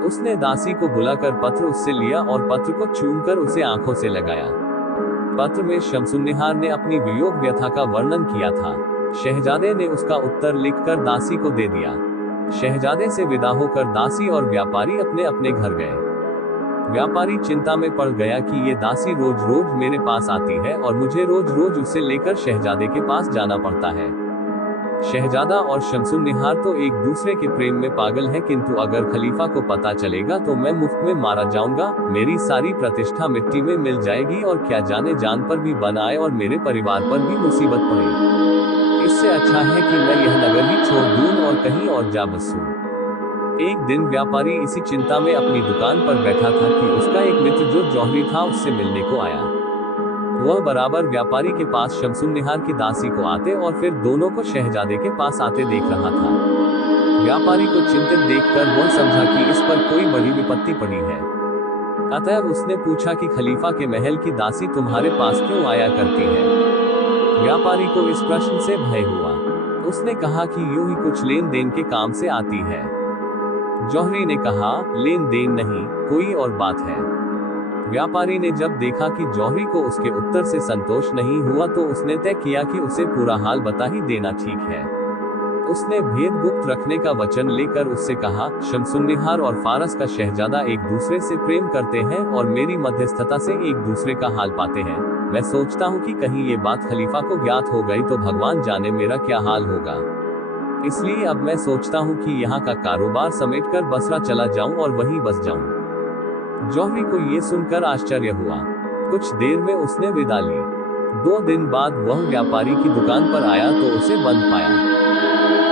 उसने दासी को बुलाकर पत्र उससे लिया और पत्र को चूमकर उसे आंखों से लगाया। पत्र में शमसुन्निहार ने अपनी वियोग व्यथा का वर्णन किया था। शहजादे ने उसका उत्तर लिखकर दासी को दे दिया। शहजादे से विदा होकर दासी और व्यापारी अपने अपने घर गए। व्यापारी चिंता में पड़ गया कि ये दासी रोज रोज मेरे पास आती है और मुझे रोज रोज उसे लेकर शहजादे के पास जाना पड़ता है। शहजादा और शमसुन्निहार तो एक दूसरे के प्रेम में पागल हैं, किंतु अगर खलीफा को पता चलेगा तो मैं मुफ्त में मारा जाऊंगा, मेरी सारी प्रतिष्ठा मिट्टी में मिल जाएगी और क्या जाने जान पर भी बन आए और मेरे परिवार पर भी मुसीबत पड़े। इससे अच्छा है कि मैं यह नगर ही छोड़ दूं और कहीं और जा बसूं। एक दिन व्यापारी इसी चिंता में अपनी दुकान पर बैठा था कि उसका एक मित्र जो जौहरी था उससे मिलने को आया। वह बराबर व्यापारी के पास शमसुन्निहार की दासी को आते और फिर दोनों को शहजादे के पास आते देख रहा था। व्यापारी को चिंतित देखकर वह समझा कि इस पर कोई बड़ी विपत्ति पड़ी है। अतः उसने पूछा कि खलीफा के महल की दासी तुम्हारे पास क्यों आया करती है। व्यापारी को इस प्रश्न से भय हुआ। उसने कहा कि यूं ही कुछ लेन देन के काम से आती है। जौहरी ने कहा, लेन देन नहीं, कोई और बात है। व्यापारी ने जब देखा कि जौहरी को उसके उत्तर से संतोष नहीं हुआ तो उसने तय किया कि उसे पूरा हाल बता ही देना ठीक है। उसने भेद गुप्त रखने का वचन लेकर उससे कहा, शमसुन्निहार और फारस का शहजादा एक दूसरे से प्रेम करते हैं और मेरी मध्यस्थता से एक दूसरे का हाल पाते हैं। मैं सोचता हूँ कि कहीं ये बात खलीफा को ज्ञात हो गई तो भगवान जाने मेरा क्या हाल होगा। इसलिए अब मैं सोचता हूँ कि यहाँ का कारोबार समेटकर बसरा चला जाऊं और वहीं बस जाऊं। जौहरी को ये सुनकर आश्चर्य हुआ। कुछ देर में उसने विदा ली। 2 दिन बाद वह व्यापारी की दुकान पर आया तो उसे बंद पाया।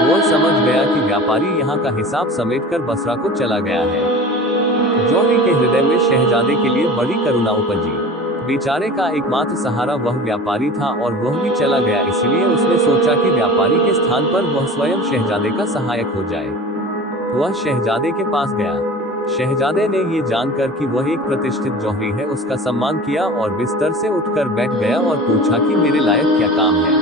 वह समझ गया कि व्यापारी यहाँ का हिसाब समेटकर बसरा को चला गया है। जौहरी के हृदय में शहजादे के लिए बड़ी करुणा उपजी। बेचारे का एकमात्र सहारा वह व्यापारी था और वह भी चला गया, इसलिए उसने सोचा कि व्यापारी के स्थान पर वह स्वयं शहजादे का सहायक हो जाए। वह शहजादे के पास गया। शहजादे ने ये जानकर कि वह एक प्रतिष्ठित जौहरी है उसका सम्मान किया और बिस्तर से उठकर बैठ गया और पूछा कि मेरे लायक क्या काम है।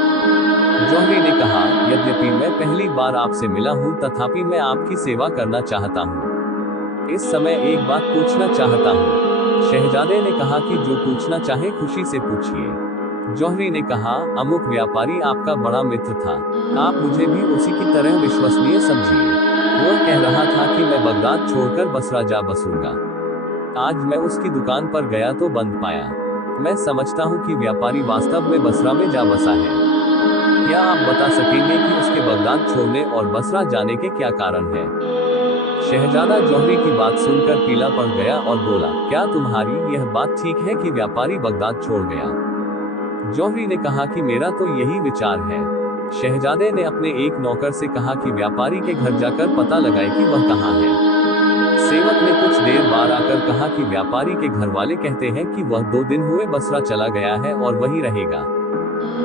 जौहरी ने कहा, यद्यपि मैं पहली बार आपसे मिला हूँ तथापि मैं आपकी सेवा करना चाहता हूँ। इस समय एक बात पूछना चाहता हूँ। शहजादे ने कहा कि जो पूछना चाहे खुशी से पूछिए। जौहरी ने कहा, अमुक व्यापारी आपका बड़ा मित्र था, आप मुझे भी उसी की तरह विश्वसनीय समझिए। वह कह रहा था कि मैं बगदाद छोड़कर बसरा जा बसूंगा। आज मैं उसकी दुकान पर गया तो बंद पाया। मैं समझता हूँ कि व्यापारी वास्तव में बसरा में जा बसा है। क्या आप बता सकेंगे कि उसके बगदाद छोड़ने और बसरा जाने के क्या कारण है? शहजादा जौहरी की बात सुनकर पीला पड़ गया और बोला, क्या तुम्हारी यह बात ठीक है कि व्यापारी बगदाद छोड़ गया? जौहरी ने कहा कि मेरा तो यही विचार है। शहजादे ने अपने एक नौकर से कहा कि व्यापारी के घर जाकर पता लगाए कि वह कहाँ है। सेवक ने कुछ देर बाद आकर कहा कि व्यापारी के घर वाले कहते हैं कि वह 2 दिन हुए बसरा चला गया है और वहीं रहेगा।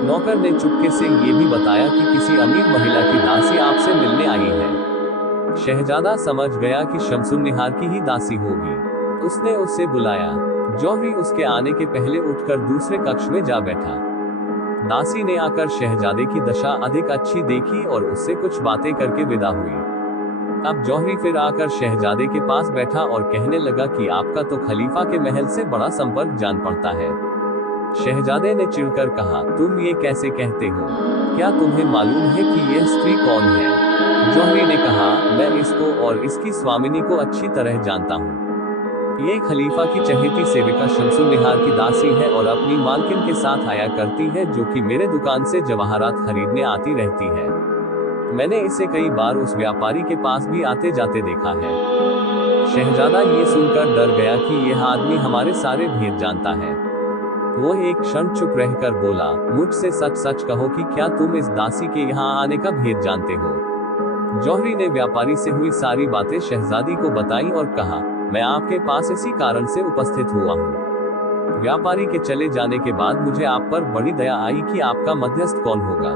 नौकर ने चुपके से ये भी बताया कि किसी अमीर महिला की दासी आपसे मिलने आई है। शहजादा समझ गया कि शमसुन्निहार की ही दासी होगी। उसने उसे बुलाया। जौहरी उसके आने के पहले उठकर दूसरे कक्ष में जा बैठा। दासी ने आकर शहजादे की दशा अधिक अच्छी देखी और उससे कुछ बातें करके विदा हुई। अब जौहरी फिर आकर शहजादे के पास बैठा और कहने लगा कि आपका तो खलीफा के महल से बड़ा संपर्क जान पड़ता है। शहजादे ने चिढ़कर कहा, तुम ये कैसे कहते हो? क्या तुम्हें मालूम है कि यह स्त्री कौन है? जौहरी ने कहा, मैं इसको और इसकी स्वामिनी को अच्छी तरह जानता हूँ। ये खलीफा की चहेती सेविका शमसुन्निहार की दासी है और अपनी मालकिन के साथ आया करती है, जो कि मेरे दुकान से जवाहरात खरीदने आती रहती है। मैंने इसे कई बार उस व्यापारी के पास भी आते जाते देखा है। शहजादा ये सुनकर डर गया कि यह आदमी हमारे सारे भेद जानता है। वो एक क्षण चुप रहकर बोला, मुझसे सच सच कहो कि क्या तुम इस दासी के यहाँ आने का भेद जानते हो? जौहरी ने व्यापारी से हुई सारी बातें शहजादी को बताई और कहा, मैं आपके पास इसी कारण से उपस्थित हुआ हूँ। व्यापारी के चले जाने के बाद मुझे आप पर बड़ी दया आई कि आपका मध्यस्थ कौन होगा।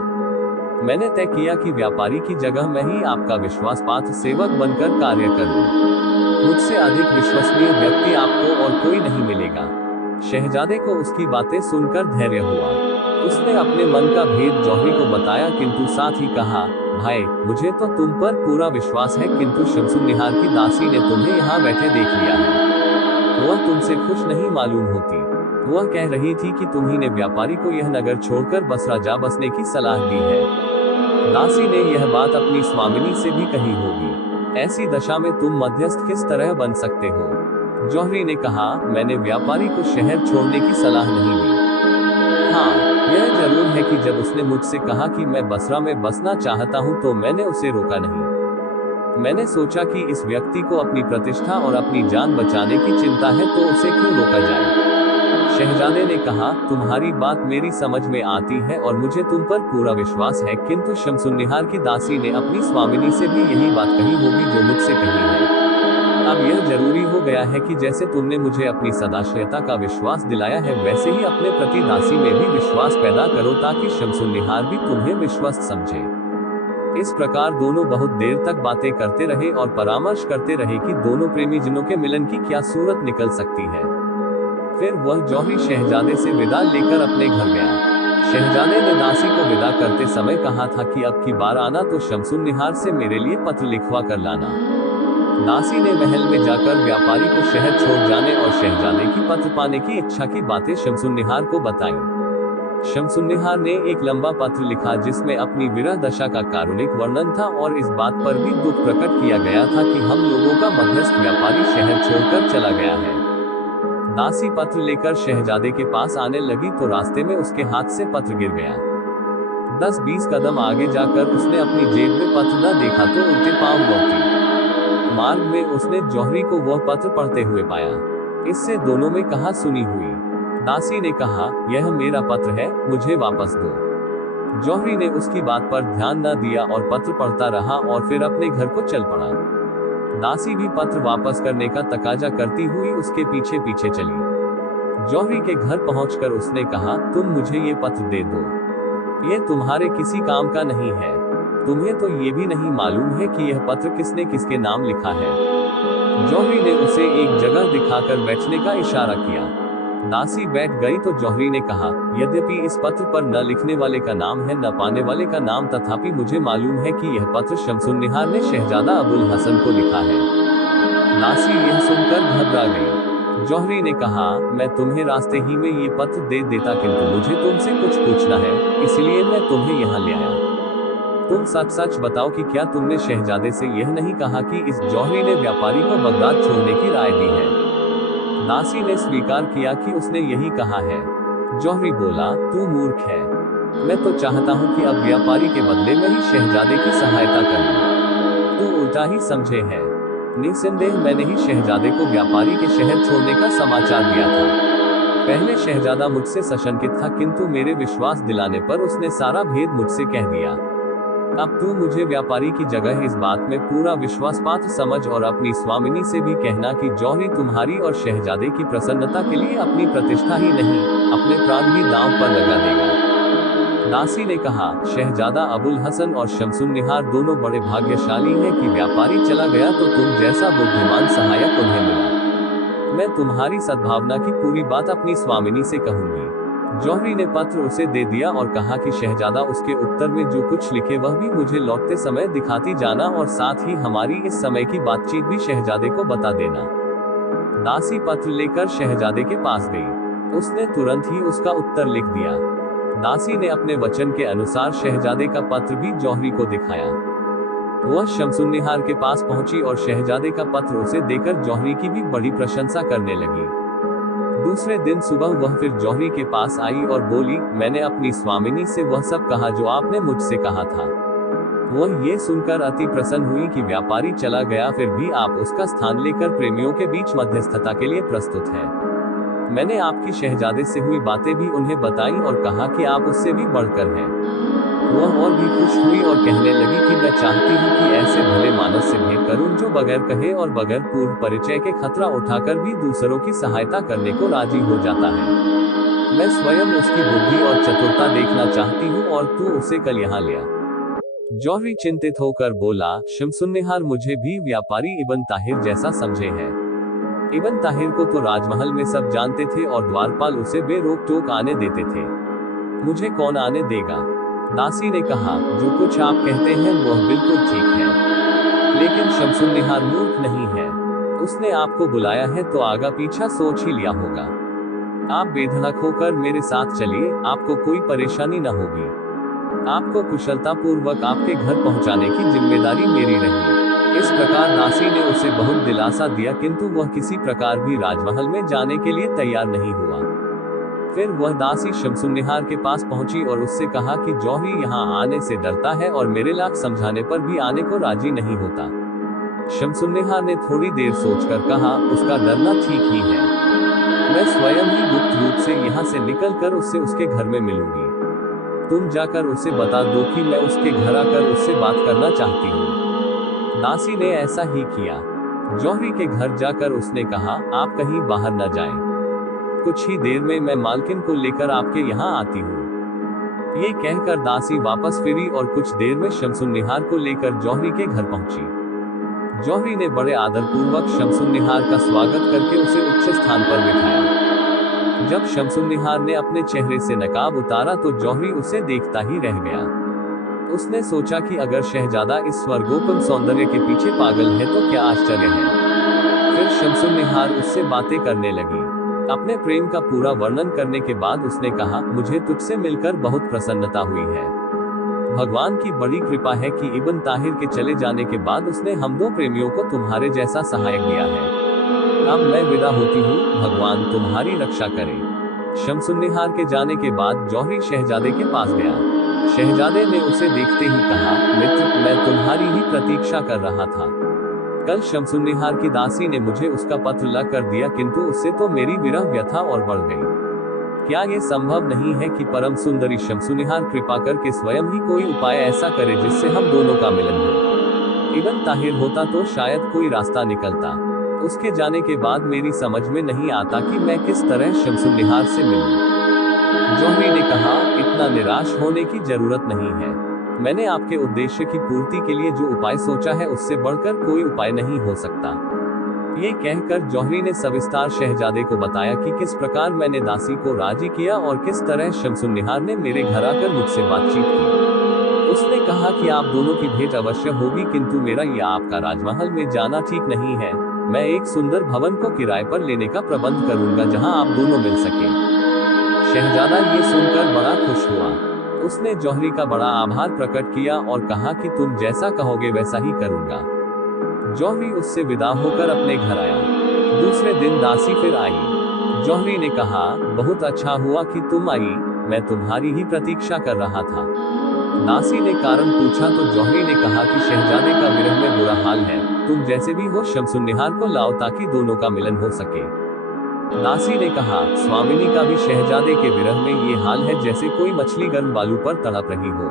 मैंने तय किया कि व्यापारी की जगह मैं ही आपका विश्वासपात्र सेवक बनकर कार्य करूं। मुझसे अधिक विश्वसनीय व्यक्ति आपको और कोई नहीं मिलेगा। शहजादे को उसकी बातें सुनकर धैर्य हुआ। उसने अपने मन का भेद जौहरी को बताया, किंतु साथ ही कहा, भाई, मुझे तो तुम पर पूरा विश्वास है, किंतु शमसुन्निहार की दासी ने तुम्हें यहाँ बैठे देख लिया है। वह तुमसे खुश नहीं मालूम होती। वह कह रही थी कि तुम्ही ने व्यापारी को यह नगर छोड़कर बसरा जा बसने की सलाह दी है। दासी ने यह बात अपनी स्वामिनी से भी कही होगी। ऐसी दशा में तुम मध्यस्थ किस तरह बन सकते हो? जौहरी ने कहा, मैंने व्यापारी को शहर छोड़ने की सलाह नहीं दी। हाँ, यह जरूर है कि जब उसने मुझसे कहा कि मैं बसरा में बसना चाहता हूँ तो मैंने उसे रोका नहीं। मैंने सोचा कि इस व्यक्ति को अपनी प्रतिष्ठा और अपनी जान बचाने की चिंता है तो उसे क्यों रोका जाए। शहजादे ने कहा, तुम्हारी बात मेरी समझ में आती है और मुझे तुम पर पूरा विश्वास है, किंतु शमसुन्निहार की दासी ने अपनी स्वामिनी से भी यही बात कही होगी जो मुझसे कही है। अब यह जरूरी हो गया है कि जैसे तुमने मुझे अपनी सदाशयता का विश्वास दिलाया है वैसे ही अपने प्रति दासी में भी विश्वास पैदा करो ताकि शमसुन्निहार भी तुम्हें विश्वस्त समझे। इस प्रकार दोनों बहुत देर तक बातें करते रहे और परामर्श करते रहे कि दोनों प्रेमी जनों के मिलन की क्या सूरत निकल सकती है। फिर वह जौहरी शहजादे से विदा लेकर अपने घर गया। शहजादे ने दासी को विदा करते समय कहा था कि अब की बार आना तो शमसुन्निहार से मेरे लिए पत्र लिखवा कर लाना। दासी ने महल में जाकर व्यापारी को शहर छोड़ जाने और शहजादे की पत्र पाने की इच्छा की बातें शमसुन्निहार को बताईं। शमसुन्निहार ने एक लंबा पत्र लिखा जिसमें अपनी विरह दशा का कारुणिक वर्णन था और इस बात पर भी दुख प्रकट किया गया था कि हम लोगों का मध्यस्थ व्यापारी शहर छोड़कर चला गया है। दासी पत्र लेकर शहजादे के पास आने लगी तो रास्ते में उसके हाथ से पत्र गिर गया। 10-20 कदम आगे जाकर उसने अपनी जेब में पत्र न देखा तो उल्टे पांव लौटी। मार्ग में उसने जौहरी को वह पत्र पढ़ते हुए पाया। इससे दोनों में कहा सुनी हुई। दासी ने कहा, यह मेरा पत्र है, मुझे वापस दो। जौहरी ने उसकी बात पर ध्यान न दिया और पत्र पढ़ता रहा और फिर अपने घर को चल पड़ा। दासी भी पत्र वापस करने का तकाजा करती हुई उसके पीछे पीछे चली। जौहरी के घर पहुंचकर उसने कहा, तुम मुझे ये पत्र दे दो, ये तुम्हारे किसी काम का नहीं है। तुम्हें तो ये भी नहीं मालूम है कि यह पत्र किसने किसके नाम लिखा है। जौहरी ने उसे एक जगह दिखाकर बैठने का इशारा किया। दासी बैठ गई तो जौहरी ने कहा, यद्यपि इस पत्र पर न लिखने वाले का नाम है न पाने वाले का नाम, तथापि मुझे मालूम है कि यह पत्र शमसुन्निहार ने शहजादा अबुल हसन को लिखा है। दासी यह सुनकर घबरा गई। जौहरी ने कहा, मैं तुम्हें रास्ते ही में ये पत्र दे देता, किंतु मुझे तुमसे कुछ पूछना है, इसलिए मैं तुम्हें यहाँ ले आया। तुम सच सच बताओ कि क्या तुमने शहजादे से यह नहीं कहा कि इस जौहरी ने व्यापारी को बगदाद छोड़ने की राय दी है। दासी ने स्वीकार किया कि उसने यही कहा है। जौहरी बोला, तू मूर्ख है। मैं तो चाहता हूँ कि अब व्यापारी के बदले में ही शहजादे की सहायता करूँ। तू उल्टा ही समझे है। निस्संदेह मैंने ही शहजादे को व्यापारी के शहर छोड़ने का समाचार दिया था। पहले शहजादा मुझसे सशंकित था, किंतु मेरे विश्वास दिलाने पर उसने सारा भेद मुझसे कह दिया। अब तू मुझे व्यापारी की जगह इस बात में पूरा विश्वास पात्र समझ और अपनी स्वामिनी से भी कहना कि जौहरी तुम्हारी और शहजादे की प्रसन्नता के लिए अपनी प्रतिष्ठा ही नहीं, अपने प्राण भी दांव पर लगा देगा। दासी ने कहा, शहजादा अबुल हसन और शमसुन्निहार दोनों बड़े भाग्यशाली हैं कि व्यापारी चला गया तो तुम जैसा बुद्धिमान सहायक उन्हें मिला। मैं तुम्हारी सद्भावना की पूरी बात अपनी स्वामिनी से कहूंगी। जौहरी ने पत्र उसे दे दिया और कहा कि शहजादा उसके उत्तर में जो कुछ लिखे वह भी मुझे लौटते समय दिखाती जाना और साथ ही हमारी इस समय की बातचीत भी शहजादे को बता देना। दासी पत्र लेकर शहजादे के पास गई। उसने तुरंत ही उसका उत्तर लिख दिया। दासी ने अपने वचन के अनुसार शहजादे का पत्र भी जौहरी को दिखाया। वह शमसुन्निहार के पास पहुंची और शहजादे का पत्र उसे देकर जौहरी की भी बड़ी प्रशंसा करने लगी। दूसरे दिन सुबह वह फिर जौहरी के पास आई और बोली, मैंने अपनी स्वामिनी से वह सब कहा जो आपने मुझसे कहा था। वह ये सुनकर अति प्रसन्न हुई कि व्यापारी चला गया, फिर भी आप उसका स्थान लेकर प्रेमियों के बीच मध्यस्थता के लिए प्रस्तुत हैं। मैंने आपकी शहजादे से हुई बातें भी उन्हें बताई और कहा कि आप उससे भी बढ़कर हैं। वह और भी खुश हुई और कहने लगी कि मैं चाहती हूँ कि ऐसे भले मानस से भेंट करूं जो बगैर कहे और बगैर पूर्व परिचय के खतरा उठाकर भी दूसरों की सहायता करने को राजी हो जाता है। मैं स्वयं उसकी बुद्धि और चतुरता देखना चाहती हूँ और तू उसे कल यहाँ ले आ। जौहरी चिंतित होकर बोला, शमसुन्निहार मुझे भी व्यापारी इब्न ताहिर जैसा समझे है। इब्न ताहिर को तो राजमहल में सब जानते थे और द्वारपाल उसे बेरोक टोक आने देते थे। मुझे कौन आने देगा? दासी ने कहा, जो कुछ आप कहते हैं वह बिल्कुल ठीक है, लेकिन शमसुन्निहार मूर्ख नहीं है। उसने आपको बुलाया है तो आगा पीछा सोच ही लिया होगा। आप बेधड़क होकर मेरे साथ चलिए, आपको कोई परेशानी न होगी। आपको कुशलता पूर्वक आपके घर पहुंचाने की जिम्मेदारी मेरी रही। इस प्रकार दासी ने उसे बहुत दिलासा दिया, किंतु वह किसी प्रकार भी राजमहल में जाने के लिए तैयार नहीं हुआ। फिर वह दासी शमसुन्निहार के पास पहुंची और उससे कहा कि जौहरी यहाँ आने से डरता है और मेरे लाख समझाने पर भी आने को राजी नहीं होता। शमसुन्निहार ने थोड़ी देर सोचकर कहा, उसका डरना ठीक ही है। मैं स्वयं ही गुप्त रूप से यहाँ से निकलकर उससे उसके घर में मिलूंगी। तुम जाकर उसे बता दो कि मैं उसके घर आकर उससे बात करना चाहती हूँ। दासी ने ऐसा ही किया। जौहरी के घर जाकर उसने कहा, आप कहीं बाहर न जाएं। कुछ ही देर में मैं मालकिन को लेकर आपके यहाँ आती हूँ। ये कहकर दासी वापस फिरी और कुछ देर में शमसुन्निहार को लेकर जौहरी के घर पहुंची। जौहरी ने बड़े आदरपूर्वक शमसुन्निहार का स्वागत करके उसे उच्च स्थान पर बिठाया। जब शमसुन्निहार ने अपने चेहरे से नकाब उतारा तो जौहरी उसे देखता ही रह गया। उसने सोचा कि अगर शहजादा इस स्वर्गोपम सौंदर्य के पीछे पागल है तो क्या आश्चर्य है। फिर शमसुन्निहार उससे बातें करने लगी। अपने प्रेम का पूरा वर्णन करने के बाद उसने कहा, मुझे तुझसे मिलकर बहुत प्रसन्नता हुई है। भगवान की बड़ी कृपा है कि इब्न ताहिर के चले जाने के बाद उसने हम दो प्रेमियों को तुम्हारे जैसा सहायक दिया है। अब मैं विदा होती हूँ, भगवान तुम्हारी रक्षा करे। शमसुन्निहार के जाने के बाद जौहरी शहजादे के पास गया। शहजादे ने उसे देखते ही कहा, मित्र, मैं तुम्हारी ही प्रतीक्षा कर रहा था। कल शमसुन्निहार की दासी ने मुझे उसका पत्र ला कर दिया, किंतु उससे तो मेरी विरह व्यथा और बढ़ गई। क्या ये संभव नहीं है कि परम सुंदरी शमसुन्निहार कृपा करके स्वयं ही कोई उपाय ऐसा करे जिससे हम दोनों का मिलन हो। इब्न ताहिर होता तो शायद कोई रास्ता निकलता। उसके जाने के बाद मेरी समझ में नहीं आता कि मैं किस तरह शमसुन्निहार से मिलूं। जौहरी ने कहा, इतना निराश होने की जरूरत नहीं है। मैंने आपके उद्देश्य की पूर्ति के लिए जो उपाय सोचा है उससे बढ़कर कोई उपाय नहीं हो सकता। ये कहकर जौहरी ने सविस्तार शहजादे को बताया कि किस प्रकार मैंने दासी को राजी किया और किस तरह शमसुन्निहार ने मेरे घर आकर मुझसे बातचीत की। उसने कहा कि आप दोनों की भेंट अवश्य होगी, किंतु मेरा या आपका राजमहल में जाना ठीक नहीं है। मैं एक सुंदर भवन को किराए पर लेने का प्रबंध करूंगा जहां आप दोनों मिल सके। शहजादा ये सुनकर बड़ा खुश हुआ। उसने जौहरी का बड़ा आभार प्रकट किया और कहा कि तुम जैसा कहोगे वैसा ही करूंगा। जौहरी उससे विदा होकर अपने घर आया। दूसरे दिन दासी फिर आई। जौहरी ने कहा, बहुत अच्छा हुआ कि तुम आई, मैं तुम्हारी ही प्रतीक्षा कर रहा था। दासी ने कारण पूछा तो जौहरी ने कहा कि शहजादे का विरह में बुरा हाल है, तुम जैसे भी हो शमसुन्निहार को लाओ ताकि दोनों का मिलन हो सके। दासी ने कहा, स्वामिनी का भी शहजादे के विरह में ये हाल है जैसे कोई मछली गर्म बालू पर तड़प रही हो,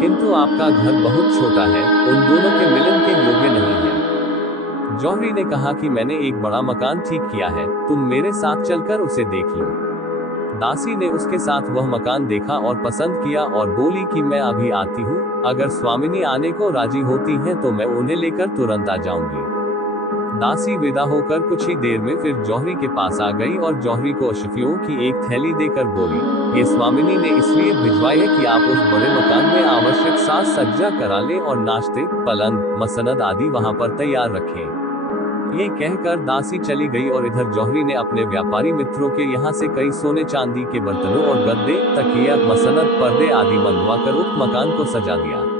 किंतु आपका घर बहुत छोटा है, उन दोनों के मिलन के योग्य नहीं है। जौहरी ने कहा कि मैंने एक बड़ा मकान ठीक किया है, तुम मेरे साथ चलकर उसे देख लो। दासी ने उसके साथ वह मकान देखा और पसंद किया और बोली कि मैं अभी आती हूँ, अगर स्वामिनी आने को राजी होती हैं तो मैं उन्हें लेकर तुरंत आ जाऊंगी। दासी विदा होकर कुछ ही देर में फिर जौहरी के पास आ गई और जौहरी को अशफियों की एक थैली देकर बोली, ये स्वामिनी ने इसलिए भिजवाई है कि आप उस बड़े मकान में आवश्यक साज सज्जा करा लें और नाश्ते, पलंग, मसनद आदि वहां पर तैयार रखें। ये कहकर दासी चली गई और इधर जौहरी ने अपने व्यापारी मित्रों के यहाँ से कई सोने चांदी के बर्तनों और गद्दे, तकिया, मसनद, पर्दे आदि मंगवाकर उस मकान को सजा दिया।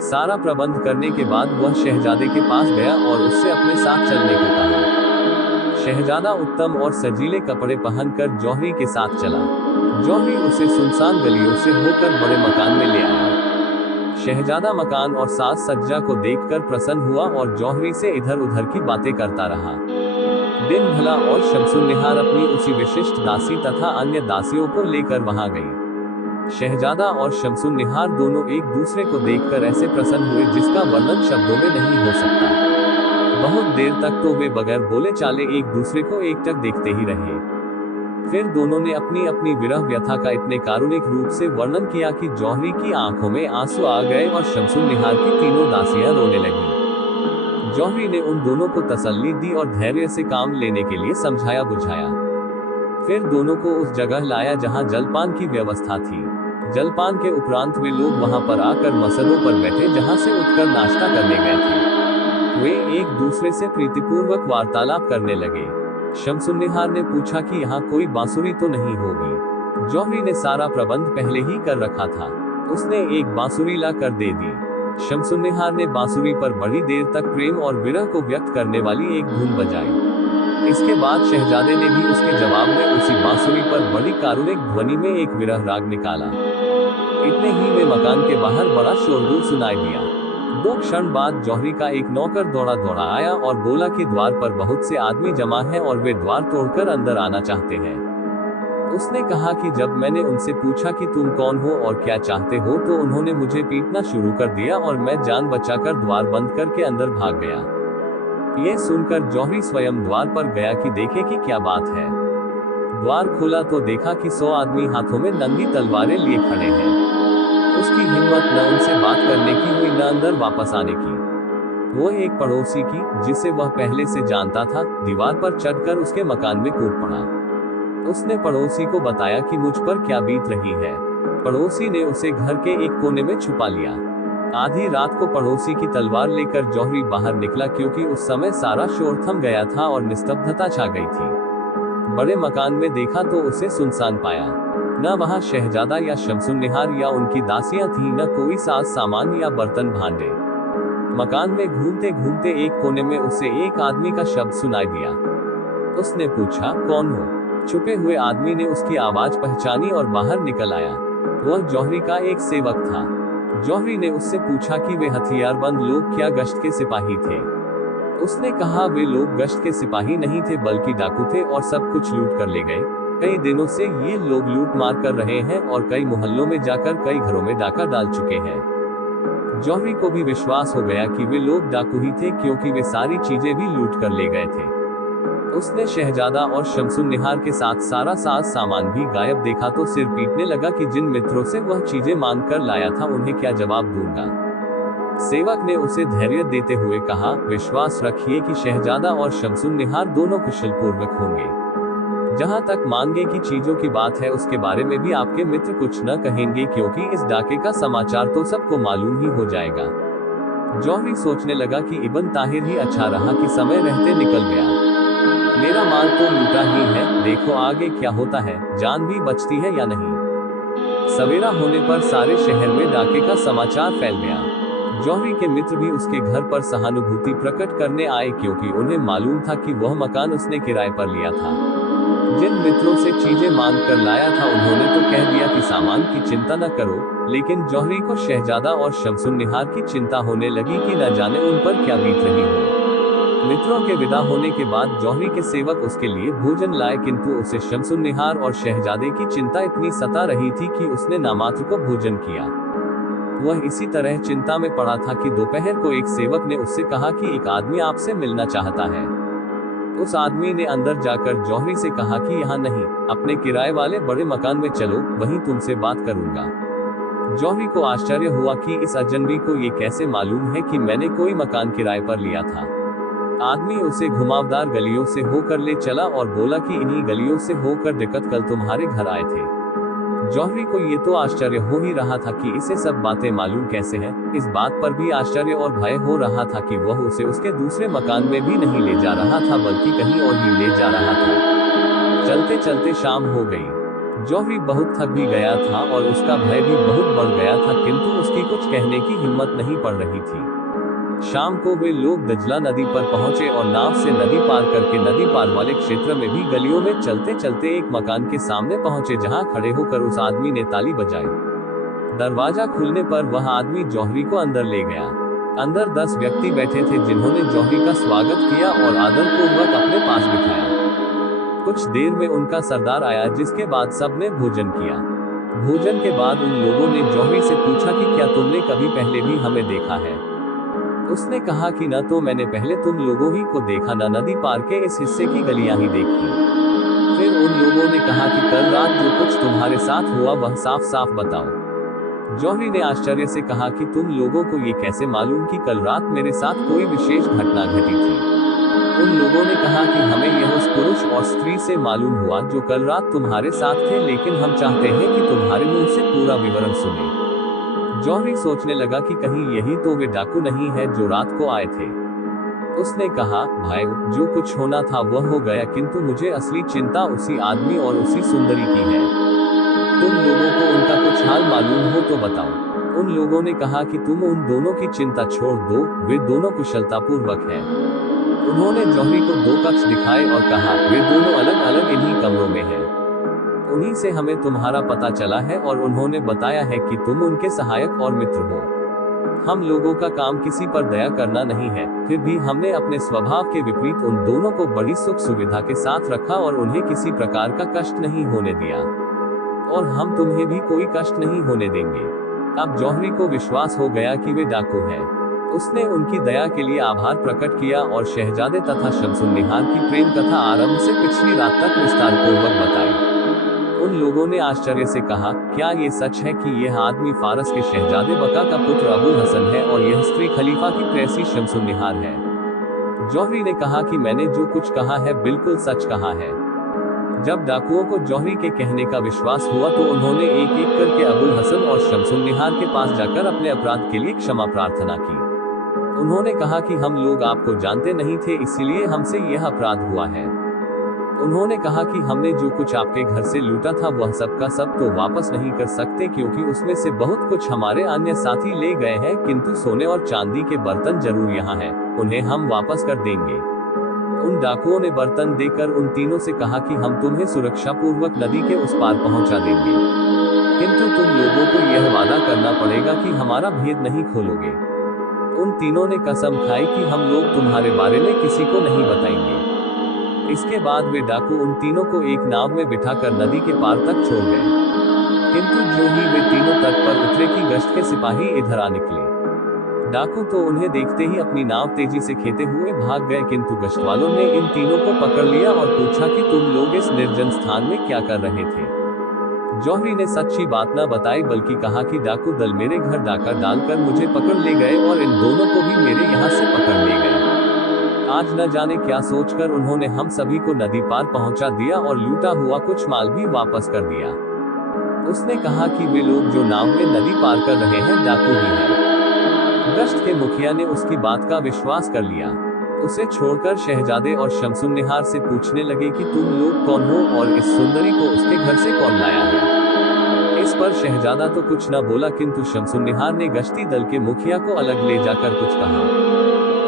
सारा प्रबंध करने के बाद वह शहजादे के पास गया और उससे अपने साथ चलने को कहा। शहजादा उत्तम और सजीले कपड़े पहनकर जौहरी के साथ चला। जौहरी उसे सुनसान गलियों से होकर बड़े मकान में ले आया। शहजादा मकान और साज सज्जा को देखकर प्रसन्न हुआ और जौहरी से इधर उधर की बातें करता रहा। दिन भला और शमसुन्निहार अपनी उसी विशिष्ट दासी तथा अन्य दासियों को लेकर वहां गई। शहजादा और शमसुन्निहार दोनों एक दूसरे को देखकर ऐसे प्रसन्न हुए जिसका वर्णन शब्दों में नहीं हो सकता। बहुत देर तक तो वे बगैर बोले चाले एक दूसरे को एकटक देखते ही रहे। फिर दोनों ने अपनी अपनी विरह व्यथा का इतने कारुणिक रूप से वर्णन किया कि जौहरी की आंखों में आंसू आ गए और शमसुन्निहार की तीनों दासियां रोने लगीं। जौहरी ने उन दोनों को तसल्ली दी और धैर्य से काम लेने के लिए समझाया बुझाया। फिर दोनों को उस जगह लाया जहां जलपान की व्यवस्था थी। जलपान के उपरांत वे लोग वहां पर आकर मसदों पर बैठे जहां से उठकर नाश्ता करने गए थे। वे एक दूसरे से प्रीतिपूर्वक वार्तालाप करने लगे। शमसुन्निहार ने पूछा कि यहाँ कोई बांसुरी तो नहीं होगी। जौहरी ने सारा प्रबंध पहले ही कर रखा था। उसने एक बांसुरी ला कर दे दी। शमसुन्निहार ने बांसुरी पर बड़ी देर तक प्रेम और विरह को व्यक्त करने वाली एक धुन बजाई। इसके बाद शहजादे ने भी उसके जवाब में उसी बांसुरी पर बड़ी कारुणिक ध्वनि में एक विरह राग निकाला। इतने ही में मकान के बाहर बड़ा शोरगुल सुनाई दिया। 2 क्षण बाद जौहरी का एक नौकर दौड़ा दौड़ा आया और बोला कि द्वार पर बहुत से आदमी जमा हैं और वे द्वार तोड़कर अंदर आना चाहते हैं। उसने कहा कि जब मैंने उनसे पूछा कि तुम कौन हो और क्या चाहते हो तो उन्होंने मुझे पीटना शुरू कर दिया और मैं जान बचाकर द्वार बंद करके अंदर भाग गया। ये सुनकर जौहरी स्वयं द्वार पर गया कि देखे कि क्या बात है। द्वार खोला तो देखा कि 100 आदमी हाथों में नंगी तलवारें लिए खड़े हैं। उसकी हिम्मत न उनसे बात करने की हुई न अंदर वापस आने की। वो एक पड़ोसी की, जिसे वह पहले से जानता था, दीवार पर चढ़कर उसके मकान में कूद पड़ा। उसने पड़ोसी को बताया कि मुझ पर क्या बीत रही है। पड़ोसी ने उसे घर के एक कोने में छुपा लिया। आधी रात को पड़ोसी की तलवार लेकर जौहरी बाहर निकला क्योंकि उस समय सारा शोर थम गया था और निस्तब्धता छा गई थी। बड़े मकान में देखा तो उसे सुनसान पाया। न वहाँ शहजादा या शमसुन्निहार या उनकी दासियां थीं, न कोई साज सामान या बर्तन भांडे। मकान में घूमते घूमते एक कोने में उसे एक आदमी का शब्द सुनाई दिया। उसने पूछा, कौन हो? छुपे हुए आदमी ने उसकी आवाज पहचानी और बाहर निकल आया। वह जौहरी का एक सेवक था। जौहरी ने उससे पूछा कि वे हथियारबंद लोग क्या गश्त के सिपाही थे। उसने कहा, वे लोग गश्त के सिपाही नहीं थे बल्कि डाकू थे और सब कुछ लूट कर ले गए। कई दिनों से ये लोग लूट मार कर रहे हैं और कई मोहल्लों में जाकर कई घरों में डाका डाल चुके हैं। जौहरी को भी विश्वास हो गया कि वे लोग डाकू ही थे क्योंकि वे सारी चीजें भी लूट कर ले गए थे। उसने शहजादा और शमसुन्निहार के साथ सारा साज सामान भी गायब देखा तो सिर पीटने लगा कि जिन मित्रों से वह चीजें मांग कर लाया था उन्हें क्या जवाब दूंगा। सेवक ने उसे धैर्य देते हुए कहा, विश्वास रखिए कि शहजादा और शमसुन्निहार दोनों कुशल पूर्वक होंगे। जहां तक मांगे की चीजों की बात है उसके बारे में भी आपके मित्र कुछ न कहेंगे क्योंकि इस डाके का समाचार तो सबको मालूम ही हो जाएगा। जौहरी सोचने लगा कि इब्न ताहिर ही अच्छा रहा कि समय रहते निकल गया। मेरा माल तो लूटा ही है, देखो आगे क्या होता है, जान भी बचती है या नहीं। सवेरा होने पर सारे शहर में डाके का समाचार फैल गया। जौहरी के मित्र भी उसके घर पर सहानुभूति प्रकट करने आए क्योंकि उन्हें मालूम था कि वह मकान उसने किराए पर लिया था। जिन मित्रों से चीजें मांग कर लाया था उन्होंने तो कह दिया कि सामान की चिंता न करो, लेकिन जौहरी को शहजादा और शमसुन्निहार की चिंता होने लगी कि न जाने उन पर क्या बीत रही हो। मित्रों के विदा होने के बाद जौहरी के सेवक उसके लिए भोजन लाए किंतु उसे शमसुन्निहार और शहजादे की चिंता इतनी सता रही थी कि उसने नामात्र को भोजन किया। वह इसी तरह चिंता में पड़ा था कि दोपहर को एक सेवक ने उससे कहा कि एक आदमी आपसे मिलना चाहता है। उस आदमी ने अंदर जाकर जौहरी से कहा कि यहाँ नहीं, अपने किराए वाले बड़े मकान में चलो, वहीं तुमसे बात करूंगा। जौहरी को आश्चर्य हुआ कि इस अजनबी को ये कैसे मालूम है कि मैंने कोई मकान किराए पर लिया था। आदमी उसे घुमावदार गलियों से होकर ले चला और बोला कि इन्हीं गलियों से होकर डिकट कल तुम्हारे घर आए थे। जौहरी को ये तो आश्चर्य हो ही रहा था कि इसे सब बातें मालूम कैसे हैं। इस बात पर भी आश्चर्य और भय हो रहा था कि वह उसे उसके दूसरे मकान में भी नहीं ले जा रहा था बल्कि कहीं और ही ले जा रहा था। चलते चलते शाम हो गई। जौहरी बहुत थक भी गया था और उसका भय भी बहुत बढ़ गया था किंतु उसकी कुछ कहने की हिम्मत नहीं पड़ रही थी। शाम को वे लोग दजला नदी पर पहुंचे और नाव से नदी पार करके नदी पार वाले क्षेत्र में भी गलियों में चलते चलते एक मकान के सामने पहुंचे जहां खड़े होकर उस आदमी ने ताली बजाई। दरवाजा खुलने पर वह आदमी जौहरी को अंदर ले गया। अंदर 10 व्यक्ति बैठे थे जिन्होंने जौहरी का स्वागत किया और आदर पूर्वक अपने पास बिठाया। कुछ देर में उनका सरदार आया जिसके बाद सबने भोजन किया। भोजन के बाद उन लोगों ने जौहरी से पूछा कि क्या तुमने कभी पहले भी हमें देखा है। उसने कहा कि न तो मैंने पहले तुम लोगों ही को देखा न नदी पार के इस हिस्से की गलियां ही देखी। फिर उन लोगों ने कहा कि कल रात जो कुछ तुम्हारे साथ हुआ वह साफ साफ बताओ। जौहरी ने आश्चर्य से कहा कि तुम लोगों को ये कैसे मालूम कि कल रात मेरे साथ कोई विशेष घटना घटी थी। उन लोगों ने कहा कि हमें यह उस पुरुष और स्त्री से मालूम हुआ जो कल रात तुम्हारे साथ थे, लेकिन हम चाहते हैं कि तुम्हारे मुंह से पूरा विवरण सुने। जौहरी सोचने लगा कि कहीं यही तो वे डाकू नहीं है जो रात को आए थे। उसने कहा, भाई जो कुछ होना था वह हो गया किंतु मुझे असली चिंता उसी आदमी और उसी सुंदरी की है। तुम लोगों को उनका कुछ हाल मालूम हो तो बताओ। उन लोगों ने कहा कि तुम उन दोनों की चिंता छोड़ दो, वे दोनों कुशलता पूर्वक हैं। उन्होंने जौहरी को 2 कक्ष दिखाए और कहा, वे दोनों अलग अलग इन्हीं कमरों में हैं। उन्हीं से हमें तुम्हारा पता चला है और उन्होंने बताया है कि तुम उनके सहायक और मित्र हो। हम लोगों का काम किसी पर दया करना नहीं है, फिर भी हमने अपने स्वभाव के विपरीत उन दोनों को बड़ी सुख सुविधा के साथ रखा और उन्हें किसी प्रकार का कष्ट नहीं होने दिया, और हम तुम्हें भी कोई कष्ट नहीं होने देंगे। अब जौहरी को विश्वास हो गया कि वे डाकू हैं। उसने उनकी दया के लिए आभार प्रकट किया और शहजादे तथा शमसुन्निहार की प्रेम कथा आरंभ से पिछली रात तक विस्तार पूर्वक बताई। उन लोगों ने आश्चर्य से कहा, क्या ये सच है कि यह आदमी फारस के शहजादे बका का पुत्र अबुल हसन है और यह स्त्री खलीफा की प्रेसी शमसुन्निहार है? जौहरी ने कहा कि मैंने जो कुछ कहा है बिल्कुल सच कहा है। जब डाकुओं को जौहरी के कहने का विश्वास हुआ तो उन्होंने एक एक करके अबुल हसन और शमसुन्निहार के पास जाकर अपने अपराध के लिए क्षमा प्रार्थना की। उन्होंने कहा कि हम लोग आपको जानते नहीं थे, इसीलिए हमसे यह अपराध हुआ है। उन्होंने कहा कि हमने जो कुछ आपके घर से लूटा था वह सब का सब तो वापस नहीं कर सकते, क्योंकि उसमें से बहुत कुछ हमारे अन्य साथी ले गए हैं, किंतु सोने और चांदी के बर्तन जरूर यहाँ हैं, उन्हें हम वापस कर देंगे। उन डाकुओं ने बर्तन देकर उन तीनों से कहा कि हम तुम्हें सुरक्षा पूर्वक नदी के उस पार पहुंचा देंगे, किंतु तुम लोगों को यह वादा करना पड़ेगा कि हमारा भेद नहीं खोलोगे। उन तीनों ने कसम खाई कि हम लोग तुम्हारे बारे में किसी को नहीं बताएंगे। इसके बाद वे डाकू उन तीनों को एक नाव में बिठाकर नदी के पार तक छोड़ गए, किंतु जो ही वे तीनों तट पर उतरे कि गश्त के सिपाही इधर आ निकले। डाकू तो उन्हें देखते ही अपनी नाव तेजी से खेते हुए भाग गए, किंतु गश्त वालों ने इन तीनों को पकड़ लिया और पूछा कि तुम लोग इस निर्जन स्थान में क्या कर रहे थे? जौहरी ने सच्ची बात न बताई, बल्कि कहा कि डाकू दल मेरे घर डाका डालकर मुझे पकड़ ले गए और इन दोनों को भी मेरे यहाँ से पकड़ ले गए। आज न जाने क्या सोचकर उन्होंने हम सभी को नदी पार पहुंचा दिया और लूटा हुआ कुछ माल भी वापस कर दिया। उसने कहा कि वे लोग जो नाव में नदी पार कर रहे हैं डाकू ही हैं। गश्त के मुखिया ने उसकी बात का विश्वास कर लिया। उसे छोड़कर शहजादे और शमसुन्निहार से पूछने लगे कि तुम लोग कौन हो और इस सुंदरी को उसके घर से कौन लाया है? इस पर शहजादा तो कुछ न बोला, किंतु शमसुन्निहार ने गश्ती दल के मुखिया को अलग ले जाकर कुछ कहा।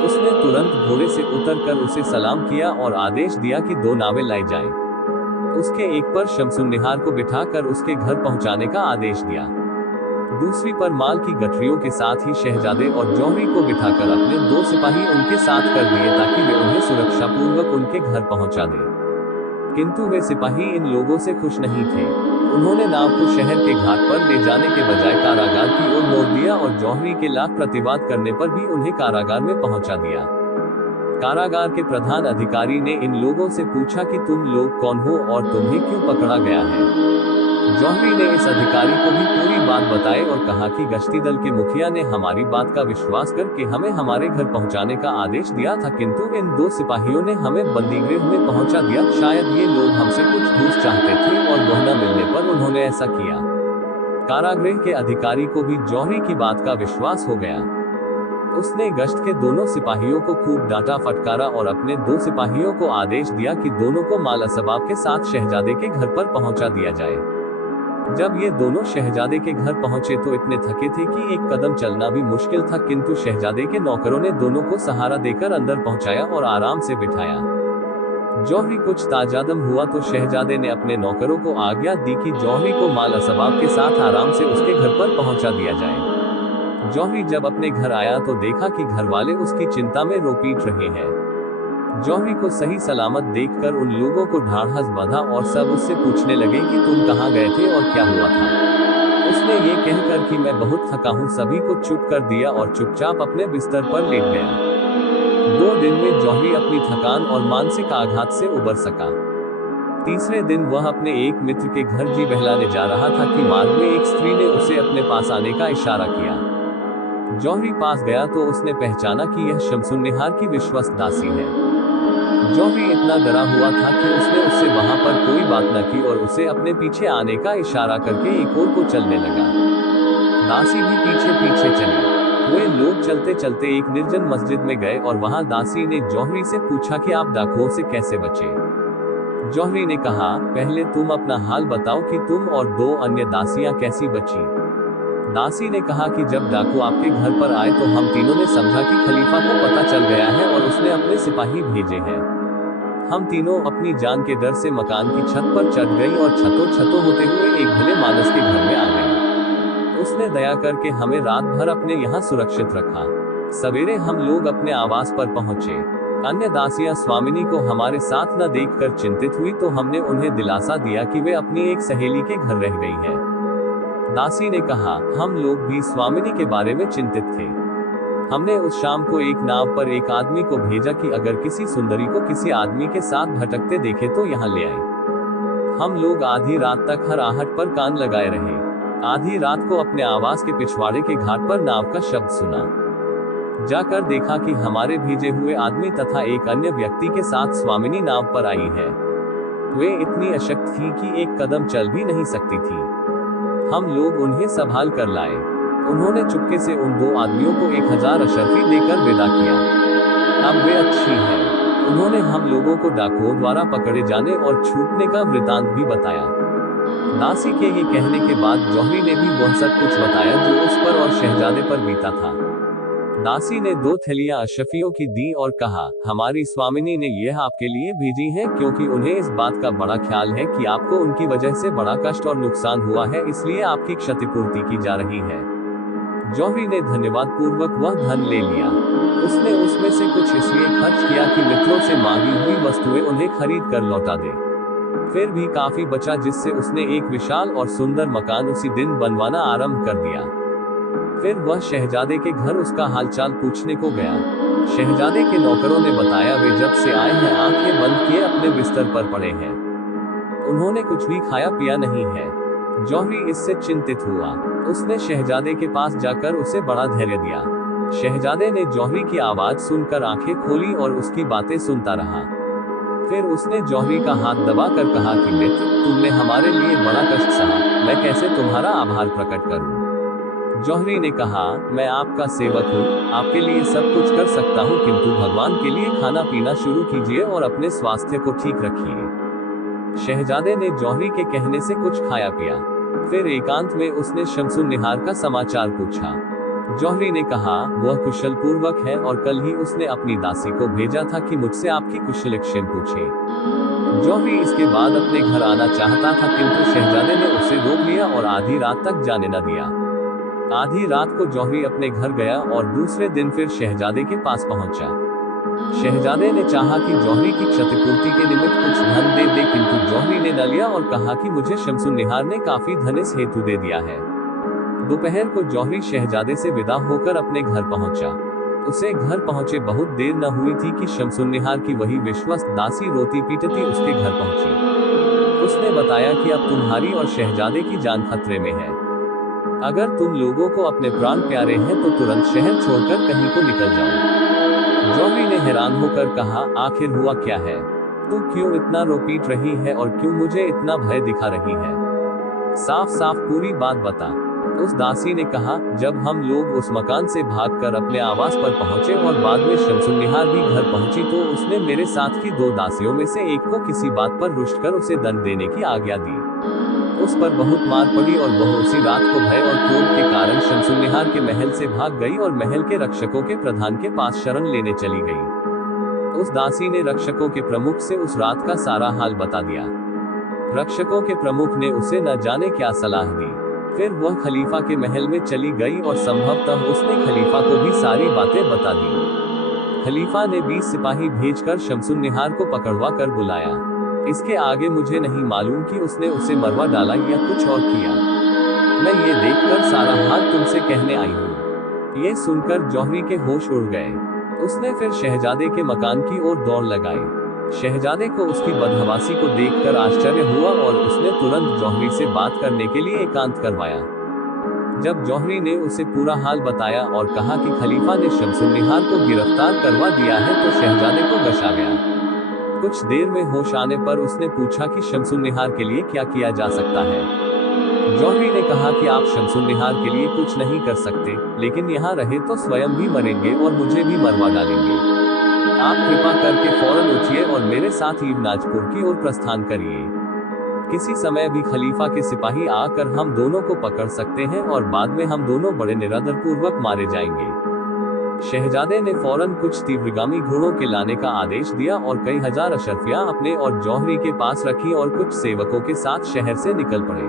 उसने तुरंत घोड़े से उतरकर उसे सलाम किया और आदेश दिया कि 2 नावें लाई जाएं। उसके एक पर शमसुन्निहार को बिठाकर उसके घर पहुंचाने का आदेश दिया। दूसरी पर माल की गठरियों के साथ ही शहजादे और जौहरी को बिठाकर अपने 2 सिपाही उनके साथ कर दिए ताकि वे उन्हें सुरक्षा पूर्वक उनके घर पहुंचा दें। किंतु वे सिपाही इन लोगों से खुश नहीं थे। उन्होंने नाव को शहर के घाट पर ले जाने के बजाय कारागार की ओर मोड़ दिया और जौहरी के लाख प्रतिवाद करने पर भी उन्हें कारागार में पहुंचा दिया। कारागार के प्रधान अधिकारी ने इन लोगों से पूछा कि तुम लोग कौन हो और तुम्हें क्यों पकड़ा गया है? जौहरी ने इस अधिकारी को भी पूरी बात बताई और कहा कि गश्ती दल के मुखिया ने हमारी बात का विश्वास करके हमें हमारे घर पहुंचाने का आदेश दिया था, किंतु इन 2 सिपाहियों ने हमें बंदीगृह में पहुंचा दिया। शायद ये लोग हमसे कुछ घूस चाहते थे और वह न मिलने पर उन्होंने ऐसा किया। कारागृह के अधिकारी को भी जौहरी की बात का विश्वास हो गया। उसने गश्त के दोनों सिपाहियों को खूब डांटा फटकारा और अपने 2 सिपाहियों को आदेश दिया कि दोनों को माल असबाब के साथ शहजादे के घर पर पहुंचा दिया जाए। जब ये दोनों शहजादे के घर पहुंचे तो इतने थके थे कि एक कदम चलना भी मुश्किल था, किंतु शहजादे के नौकरों ने दोनों को सहारा देकर अंदर पहुंचाया और आराम से बिठाया। जौहरी कुछ ताजादम हुआ तो शहजादे ने अपने नौकरों को आज्ञा दी कि जौहरी को माल असबाब के साथ आराम से उसके घर पर पहुंचा दिया जाए। जौहरी जब अपने घर आया तो देखा कि घर वाले उसकी चिंता में रो पीट रहे हैं। जौहरी को सही सलामत देखकर उन लोगों को ढाढ़स बंधा और सब उससे पूछने लगे कि तुम कहाँ गए थे और क्या हुआ था। उसने ये कहकर कि मैं बहुत थका हूँ सभी को चुप कर दिया और चुपचाप अपने बिस्तर पर लेट गया। 2 दिन में जौहरी अपनी थकान और मानसिक आघात से उबर सका। तीसरे दिन वह अपने एक मित्र के घर जी बहलाने जा रहा था कि मार्ग में एक स्त्री ने उसे अपने पास आने का इशारा किया। जौहरी पास गया तो उसने पहचाना कि यह शमसुन्निहार की विश्वस्त दासी है। जौहरी इतना डरा हुआ था कि उसने उससे वहां पर कोई बात न की और उसे अपने पीछे आने का इशारा करके एक ओर को चलने लगा। दासी भी पीछे पीछे चली। वे लोग चलते चलते एक निर्जन मस्जिद में गए और वहां दासी ने जौहरी से पूछा कि आप डाकुओं से कैसे बचे। जौहरी ने कहा, पहले तुम अपना हाल बताओ कि तुम और 2 अन्य दासियां कैसी बची। दासी ने कहा कि जब डाकू आपके घर पर आए तो हम तीनों ने समझा कि खलीफा को पता चल गया है और उसने अपने सिपाही भेजे हैं। हम तीनों अपनी जान के डर से मकान की छत पर चढ़ गई और छतों होते हुए एक भले मानस के घर में आ गई। उसने दया करके हमें रात भर अपने यहाँ सुरक्षित रखा। सवेरे हम लोग अपने आवास पर पहुंचे। अन्य दासियां स्वामिनी को हमारे साथ न देखकर चिंतित हुई तो हमने उन्हें दिलासा दिया कि वे अपनी एक सहेली के घर रह गई हैं। दासी ने कहा, हम लोग भी स्वामिनी के बारे में चिंतित थे। हमने उस शाम को एक नाव पर एक आदमी को भेजा कि अगर किसी सुंदरी को किसी आदमी के साथ भटकते देखे तो यहाँ ले आए। हम लोग आधी रात तक हर आहट पर कान लगाए रहे। आधी रात को अपने आवास के पिछवाड़े के घाट पर नाव का शब्द सुना। जाकर देखा कि हमारे भेजे हुए आदमी तथा एक अन्य व्यक्ति के साथ स्वामिनी नाव पर आई है। वे इतनी अशक्त थी कि एक कदम चल भी नहीं सकती थी। हम लोग उन्हें संभाल कर लाए। उन्होंने चुपके से उन दो आदमियों को 1000 अशर्फी देकर विदा किया। अब वे अच्छी हैं। उन्होंने हम लोगों को डाकुओं द्वारा पकड़े जाने और छूटने का वृतांत भी बताया। दासी के ये कहने के बाद जौहरी ने भी वह सब कुछ बताया जो उस पर और शहजादे पर बीता था। दासी ने 2 थैलियां अशर्फियों की दी और कहा, हमारी स्वामिनी ने यह आपके लिए भेजी है क्योंकि उन्हें इस बात का बड़ा ख्याल है कि आपको उनकी वजह से बड़ा कष्ट और नुकसान हुआ है, इसलिए आपकी क्षतिपूर्ति की जा रही है। जौहरी ने धन्यवाद पूर्वक वह धन ले लिया। उसने उसमें से कुछ इसलिए खर्च किया कि मित्रों से मांगी हुई वस्तुएं उन्हें खरीद कर लौटा दे। फिर भी काफी बचा जिससे उसने एक विशाल और सुंदर मकान उसी दिन बनवाना आरंभ कर दिया। फिर वह शहजादे के घर उसका हालचाल पूछने को गया। शहजादे के नौकरों ने बताया, वे जब से आए हैं आंखें बंद किए अपने बिस्तर पर पड़े हैं। उन्होंने कुछ भी खाया पिया नहीं है। जौहरी इससे चिंतित हुआ। उसने शहजादे के पास जाकर उसे बड़ा धैर्य दिया। शहजादे ने जौहरी की आवाज सुनकर आंखें खोली और उसकी बातें सुनता रहा। फिर उसने जौहरी का हाथ दबा कर कहा कि मित्र, तुमने हमारे लिए बड़ा कष्ट सहा, मैं कैसे तुम्हारा आभार प्रकट करूं। जौहरी ने कहा, मैं आपका सेवक हूँ, आपके लिए सब कुछ कर सकता हूँ, किंतु भगवान के लिए खाना पीना शुरू कीजिए और अपने स्वास्थ्य को ठीक रखिए। शहजादे ने जौहरी के कहने से कुछ खाया पिया। फिर एकांत में उसने शमसुन्निहार का समाचार पूछा। जौहरी ने कहा, वह कुशल पूर्वक है और कल ही उसने अपनी दासी को भेजा था कि मुझसे आपकी कुशलक्षेम पूछे। जौहरी इसके बाद अपने घर आना चाहता था किंतु शहजादे ने उसे रोक लिया और आधी रात तक जाने न दिया। आधी रात को जौहरी अपने घर गया और दूसरे दिन फिर शहजादे के पास पहुंचा। शहजादे ने चाहा कि जौहरी की क्षतिपूर्ति के निमित्त कुछ धन दे दे, किंतु जौहरी ने न लिया और कहा कि मुझे शमसुन्निहार ने काफी धन इस हेतु दे दिया है। दोपहर को जौहरी शहजादे से विदा होकर अपने घर पहुंचा। उसे घर पहुंचे बहुत देर न हुई थी कि शमसुन्निहार की वही विश्वस्त दासी रोती पीटती उसके घर पहुंची। उसने बताया कि अब तुम्हारी और शहजादे की जान खतरे में है। अगर तुम लोगों को अपने प्राण प्यारे हैं तो तुरंत शहर छोड़कर कहीं को निकल जाओ। जौहरी ने हैरान होकर कहा, आखिर हुआ क्या है? तू क्यों इतना रो पीट रही है और क्यों मुझे इतना भय दिखा रही है? साफ साफ पूरी बात बता। उस दासी ने कहा, जब हम लोग उस मकान से भागकर अपने आवास पर पहुंचे और बाद में शमसुन्निहार भी घर पहुंची तो उसने मेरे साथ की 2 दासियों में से एक को किसी बात पर रुष्ट कर उसे दंड देने की आज्ञा दी। उस पर बहुत मार पड़ी और वह उसी रात को भय और क्रोध के कारण शमसुन्निहार के महल से भाग गई और महल के रक्षकों के प्रधान के पास शरण लेने चली गई। उस दासी ने रक्षकों के प्रमुख से उस रात का सारा हाल बता दिया। रक्षकों के प्रमुख ने उसे न जाने क्या सलाह दी। फिर वह खलीफा के महल में चली गई और संभवतः उसने खलीफा को भी सारी बातें बता दी। खलीफा ने 20 सिपाही भेजकर शमसुन्निहार को पकड़वा कर बुलाया। इसके आगे मुझे नहीं मालूम कि उसने उसे मरवा डाला या कुछ और किया। मैं ये देखकर सारा हाल तुमसे कहने आई हूँ। ये सुनकर जौहरी के होश उड़ गए। उसने फिर शहजादे के मकान की ओर दौड़ लगाई। शहजादे को उसकी बदहवासी को देखकर आश्चर्य हुआ और उसने तुरंत जौहरी से बात करने के लिए एकांत करवाया। जब जौहरी ने उसे पूरा हाल बताया और कहा कि खलीफा ने शमसुन्निहार को गिरफ्तार करवा दिया है तो शहजादे को गशा गया। कुछ देर में होश आने पर उसने पूछा कि शमसुन्निहार के लिए क्या किया जा सकता है। जौहरी ने कहा कि आप शमसुन्निहार के लिए कुछ नहीं कर सकते, लेकिन यहाँ रहे तो स्वयं भी मरेंगे और मुझे भी मरवा डालेंगे। आप कृपा करके फौरन उठिए और मेरे साथ ईवनाजपुर की ओर प्रस्थान करिए। किसी समय भी खलीफा के सिपाही आकर हम दोनों को पकड़ सकते हैं और बाद में हम दोनों बड़े निरादर पूर्वक मारे जाएंगे। शहजादे ने फौरन कुछ तीव्रगामी घोड़ों के लाने का आदेश दिया और कई हजार अशरफियां अपने और जौहरी के पास रखी और कुछ सेवकों के साथ शहर से निकल पड़े।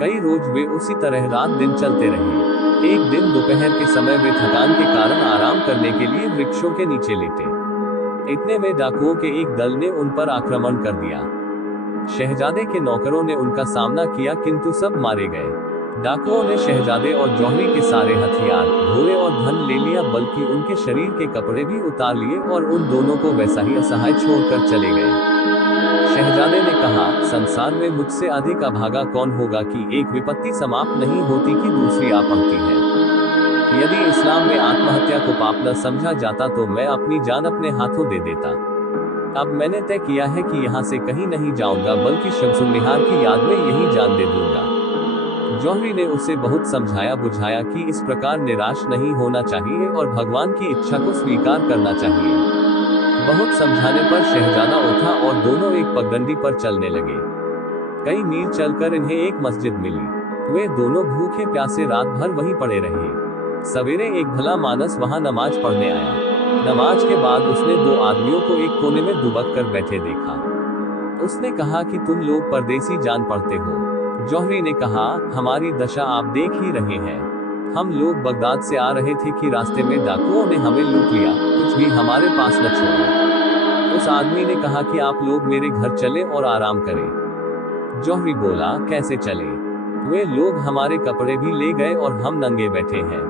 कई रोज वे उसी तरह रात दिन चलते रहे। एक दिन दोपहर के समय वे थकान के कारण आराम करने के लिए वृक्षों के नीचे लेटे। इतने में डाकुओं के एक दल ने उन पर आक्रमण कर दिया। शहजादे के नौकरों ने उनका सामना किया किंतु सब मारे गए। डाकुओं ने शहजादे और जौहरी के सारे हथियार, घोड़े और धन ले लिया, बल्कि उनके शरीर के कपड़े भी उतार लिए और उन दोनों को वैसा ही असहाय छोड़कर चले गए। शहजादे ने कहा, संसार में मुझसे अधिक अभागा कौन होगा कि एक विपत्ति समाप्त नहीं होती कि दूसरी आ पड़ती है। यदि इस्लाम में आत्महत्या को पाप न समझा जाता तो मैं अपनी जान अपने हाथों दे देता। अब मैंने तय किया है कि यहाँ से कहीं नहीं जाऊंगा, बल्कि शमसुन्निहार की याद में यही जान दे दूंगा। जौहरी ने उसे बहुत समझाया बुझाया कि इस प्रकार निराश नहीं होना चाहिए और भगवान की इच्छा को स्वीकार करना चाहिए। बहुत समझाने पर शहजादा उठा और दोनों एक पगडंडी पर चलने लगे। कई मील चलकर इन्हें एक मस्जिद मिली। वे दोनों भूखे प्यासे रात भर वहीं पड़े रहे। सवेरे एक भला मानस वहां नमाज पढ़ने आया। नमाज के बाद उसने दो आदमियों को एक कोने में दुबक कर बैठे देखा। उसने कहा कि तुम लोग परदेसी जान पड़ते हो। जौहरी ने कहा, हमारी दशा आप देख ही रहे हैं। हम लोग बगदाद से आ रहे थे कि रास्ते में डाकुओं ने हमें लूट लिया, कुछ भी हमारे पास न छोड़ा। उस आदमी ने कहा कि आप लोग मेरे घर चले और आराम करें। जौहरी बोला, कैसे चले? वे लोग हमारे कपड़े भी ले गए और हम नंगे बैठे हैं।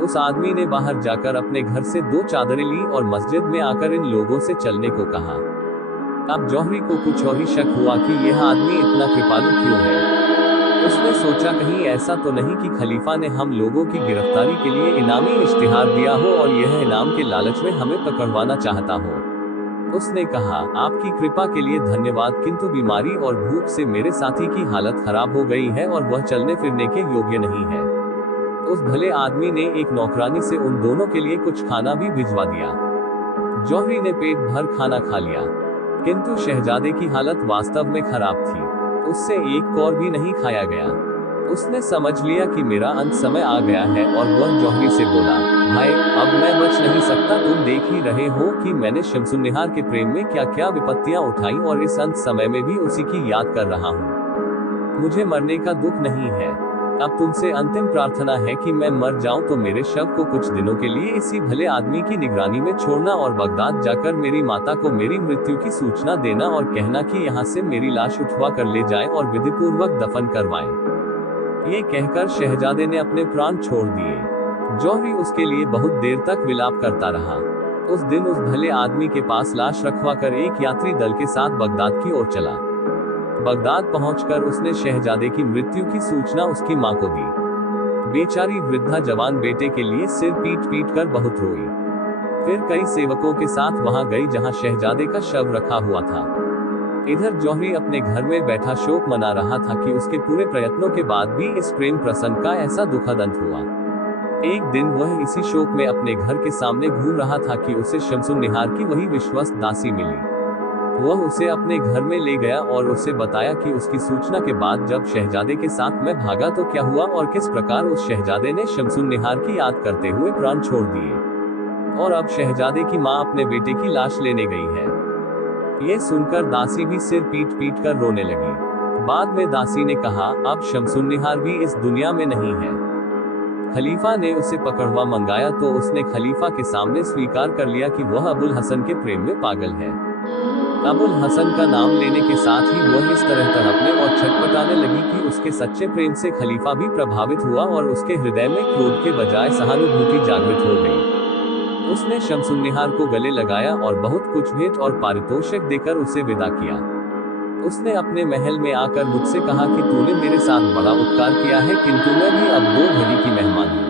उस आदमी ने बाहर जाकर अपने घर से दो चादरें ली और मस्जिद में आकर इन लोगों से चलने को कहा। अब जौहरी को कुछ और ही शक हुआ कि यह आदमी इतना कृपालु क्यों है। उसने सोचा कहीं ऐसा तो नहीं कि खलीफा ने हम लोगों की गिरफ्तारी के लिए इनामी इश्तिहार दिया हो और यह इनाम के लालच में हमें पकड़वाना चाहता हो। उसने कहा, आपकी कृपा के लिए धन्यवाद, किंतु बीमारी और भूख से मेरे साथी की हालत खराब हो गई है और वह चलने फिरने के योग्य नहीं है। उस भले आदमी ने एक नौकरानी से उन दोनों के लिए कुछ खाना भी भिजवा दिया। जौहरी ने पेट भर खाना खा लिया, किंतु शहजादे की हालत वास्तव में खराब थी। उससे एक कौर भी नहीं खाया गया। उसने समझ लिया कि मेरा अंत समय आ गया है और वह जौहरी से बोला, भाई अब मैं बच नहीं सकता। तुम देख ही रहे हो कि मैंने शमसुन्निहार के प्रेम में क्या क्या विपत्तियां उठाई और इस अंत समय में भी उसी की याद कर रहा हूँ। मुझे मरने का दुख नहीं है। अब तुमसे अंतिम प्रार्थना है कि मैं मर जाऊं तो मेरे शव को कुछ दिनों के लिए इसी भले आदमी की निगरानी में छोड़ना और बगदाद जाकर मेरी माता को मेरी मृत्यु की सूचना देना और कहना कि यहाँ से मेरी लाश उठवा कर ले जाएं और विधिपूर्वक दफन करवाएं। ये कहकर शहजादे ने अपने प्राण छोड़ दिए। जौहरी उसके लिए बहुत देर तक विलाप करता रहा। उस दिन उस भले आदमी के पास लाश रखवाकर एक यात्री दल के साथ बगदाद की ओर चला। बगदाद पहुंचकर उसने शहजादे की मृत्यु की सूचना उसकी मां को दी। बेचारी वृद्धा जवान बेटे के लिए सिर पीट पीट कर बहुत रोई। फिर कई सेवकों के साथ वहां गई जहां शहजादे का शव रखा हुआ था। इधर जौहरी अपने घर में बैठा शोक मना रहा था कि उसके पूरे प्रयत्नों के बाद भी इस प्रेम प्रसंग का ऐसा दुखद अंत हुआ। एक दिन वह इसी शोक में अपने घर के सामने घूम रहा था कि उसे शमसुन्निहार की वही विश्वस्त दासी मिली। वह उसे अपने घर में ले गया और उसे बताया कि उसकी सूचना के बाद जब शहजादे के साथ मैं भागा तो क्या हुआ और किस प्रकार उस शहजादे ने शमसुन्निहार की याद करते हुए प्राण छोड़ दिए। और अब शहजादे की मां अपने बेटे की लाश लेने गई है। ये सुनकर दासी भी सिर पीट पीट कर रोने लगी। बाद में दासी ने कहा, अब शमसुन्निहार भी इस दुनिया में नहीं है। खलीफा ने उसे पकड़वा मंगाया तो उसने खलीफा के सामने स्वीकार कर लिया कि वह अबुल हसन के प्रेम में पागल है। अबुल हसन का नाम लेने के साथ ही वह इस तरह तड़पने और छटपटाने लगी कि उसके सच्चे प्रेम से खलीफा भी प्रभावित हुआ और उसके हृदय में क्रोध के बजाय सहानुभूति जागृत हो गई। उसने शमसुन्निहार को गले लगाया और बहुत कुछ भेंट और पारितोषिक देकर उसे विदा किया। उसने अपने महल में आकर मुझसे कहा कि तूने मेरे साथ बड़ा उपकार किया है, किंतु मैं भी अब 2 घड़ी की मेहमान हूँ।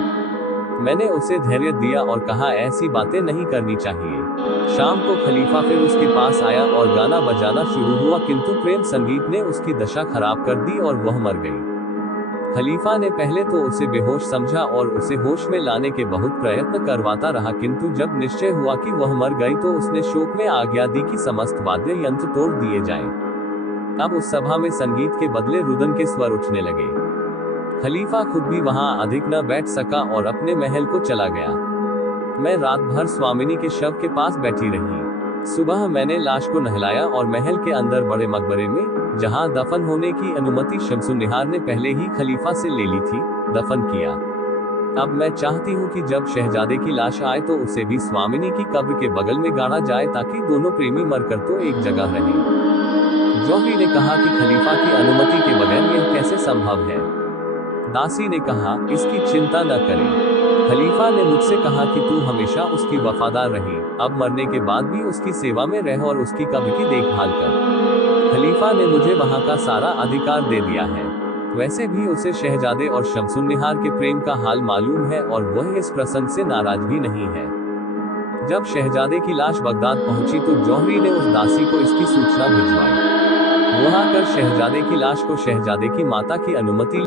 मैंने उसे धैर्य दिया और कहा ऐसी बातें नहीं करनी चाहिए। शाम को खलीफा फिर उसके पास आया और गाना बजाना शुरू हुआ, किंतु प्रेम संगीत ने उसकी दशा खराब कर दी और वह मर गई। खलीफा ने पहले तो उसे बेहोश समझा और उसे होश में लाने के बहुत प्रयत्न करवाता रहा, किंतु जब निश्चय हुआ कि वह मर गई तो उसने शोक में आज्ञा दी कि समस्त वाद्य यंत्र तोड़ दिए जाएं। अब उस सभा में संगीत के बदले रुदन के स्वर उठने लगे। खलीफा खुद भी वहां अधिक न बैठ सका और अपने महल को चला गया। मैं रात भर स्वामिनी के शव के पास बैठी रही। सुबह मैंने लाश को नहलाया और महल के अंदर बड़े मकबरे में, जहां दफन होने की अनुमति शमसुन्निहार ने पहले ही खलीफा से ले ली थी, दफन किया। अब मैं चाहती हूँ कि जब शहजादे की लाश आए तो उसे भी स्वामिनी की कब्र के बगल में गाड़ा जाए, ताकि दोनों प्रेमी मरकर तो एक जगह रहें। जौहरी ने कहा कि खलीफा की अनुमति के बगैर यह कैसे संभव है। दासी ने कहा, इसकी चिंता न करें। खलीफा ने मुझसे कहा कि तू हमेशा उसकी वफादार रही, अब मरने के बाद भी उसकी सेवा में रह और उसकी कब्र की देखभाल कर। खलीफा ने मुझे वहां का सारा अधिकार दे दिया है। वैसे भी उसे शहजादे और शमसुन्निहार के प्रेम का हाल मालूम है और वह इस प्रसंग से नाराज भी नहीं है। जब शहजादे की लाश बगदाद पहुंची तो जौहरी ने उस दासी को इसकी सूचना भिजवाई। वहां कर शहजादे की लाश को शहजादे की माता की अनुमति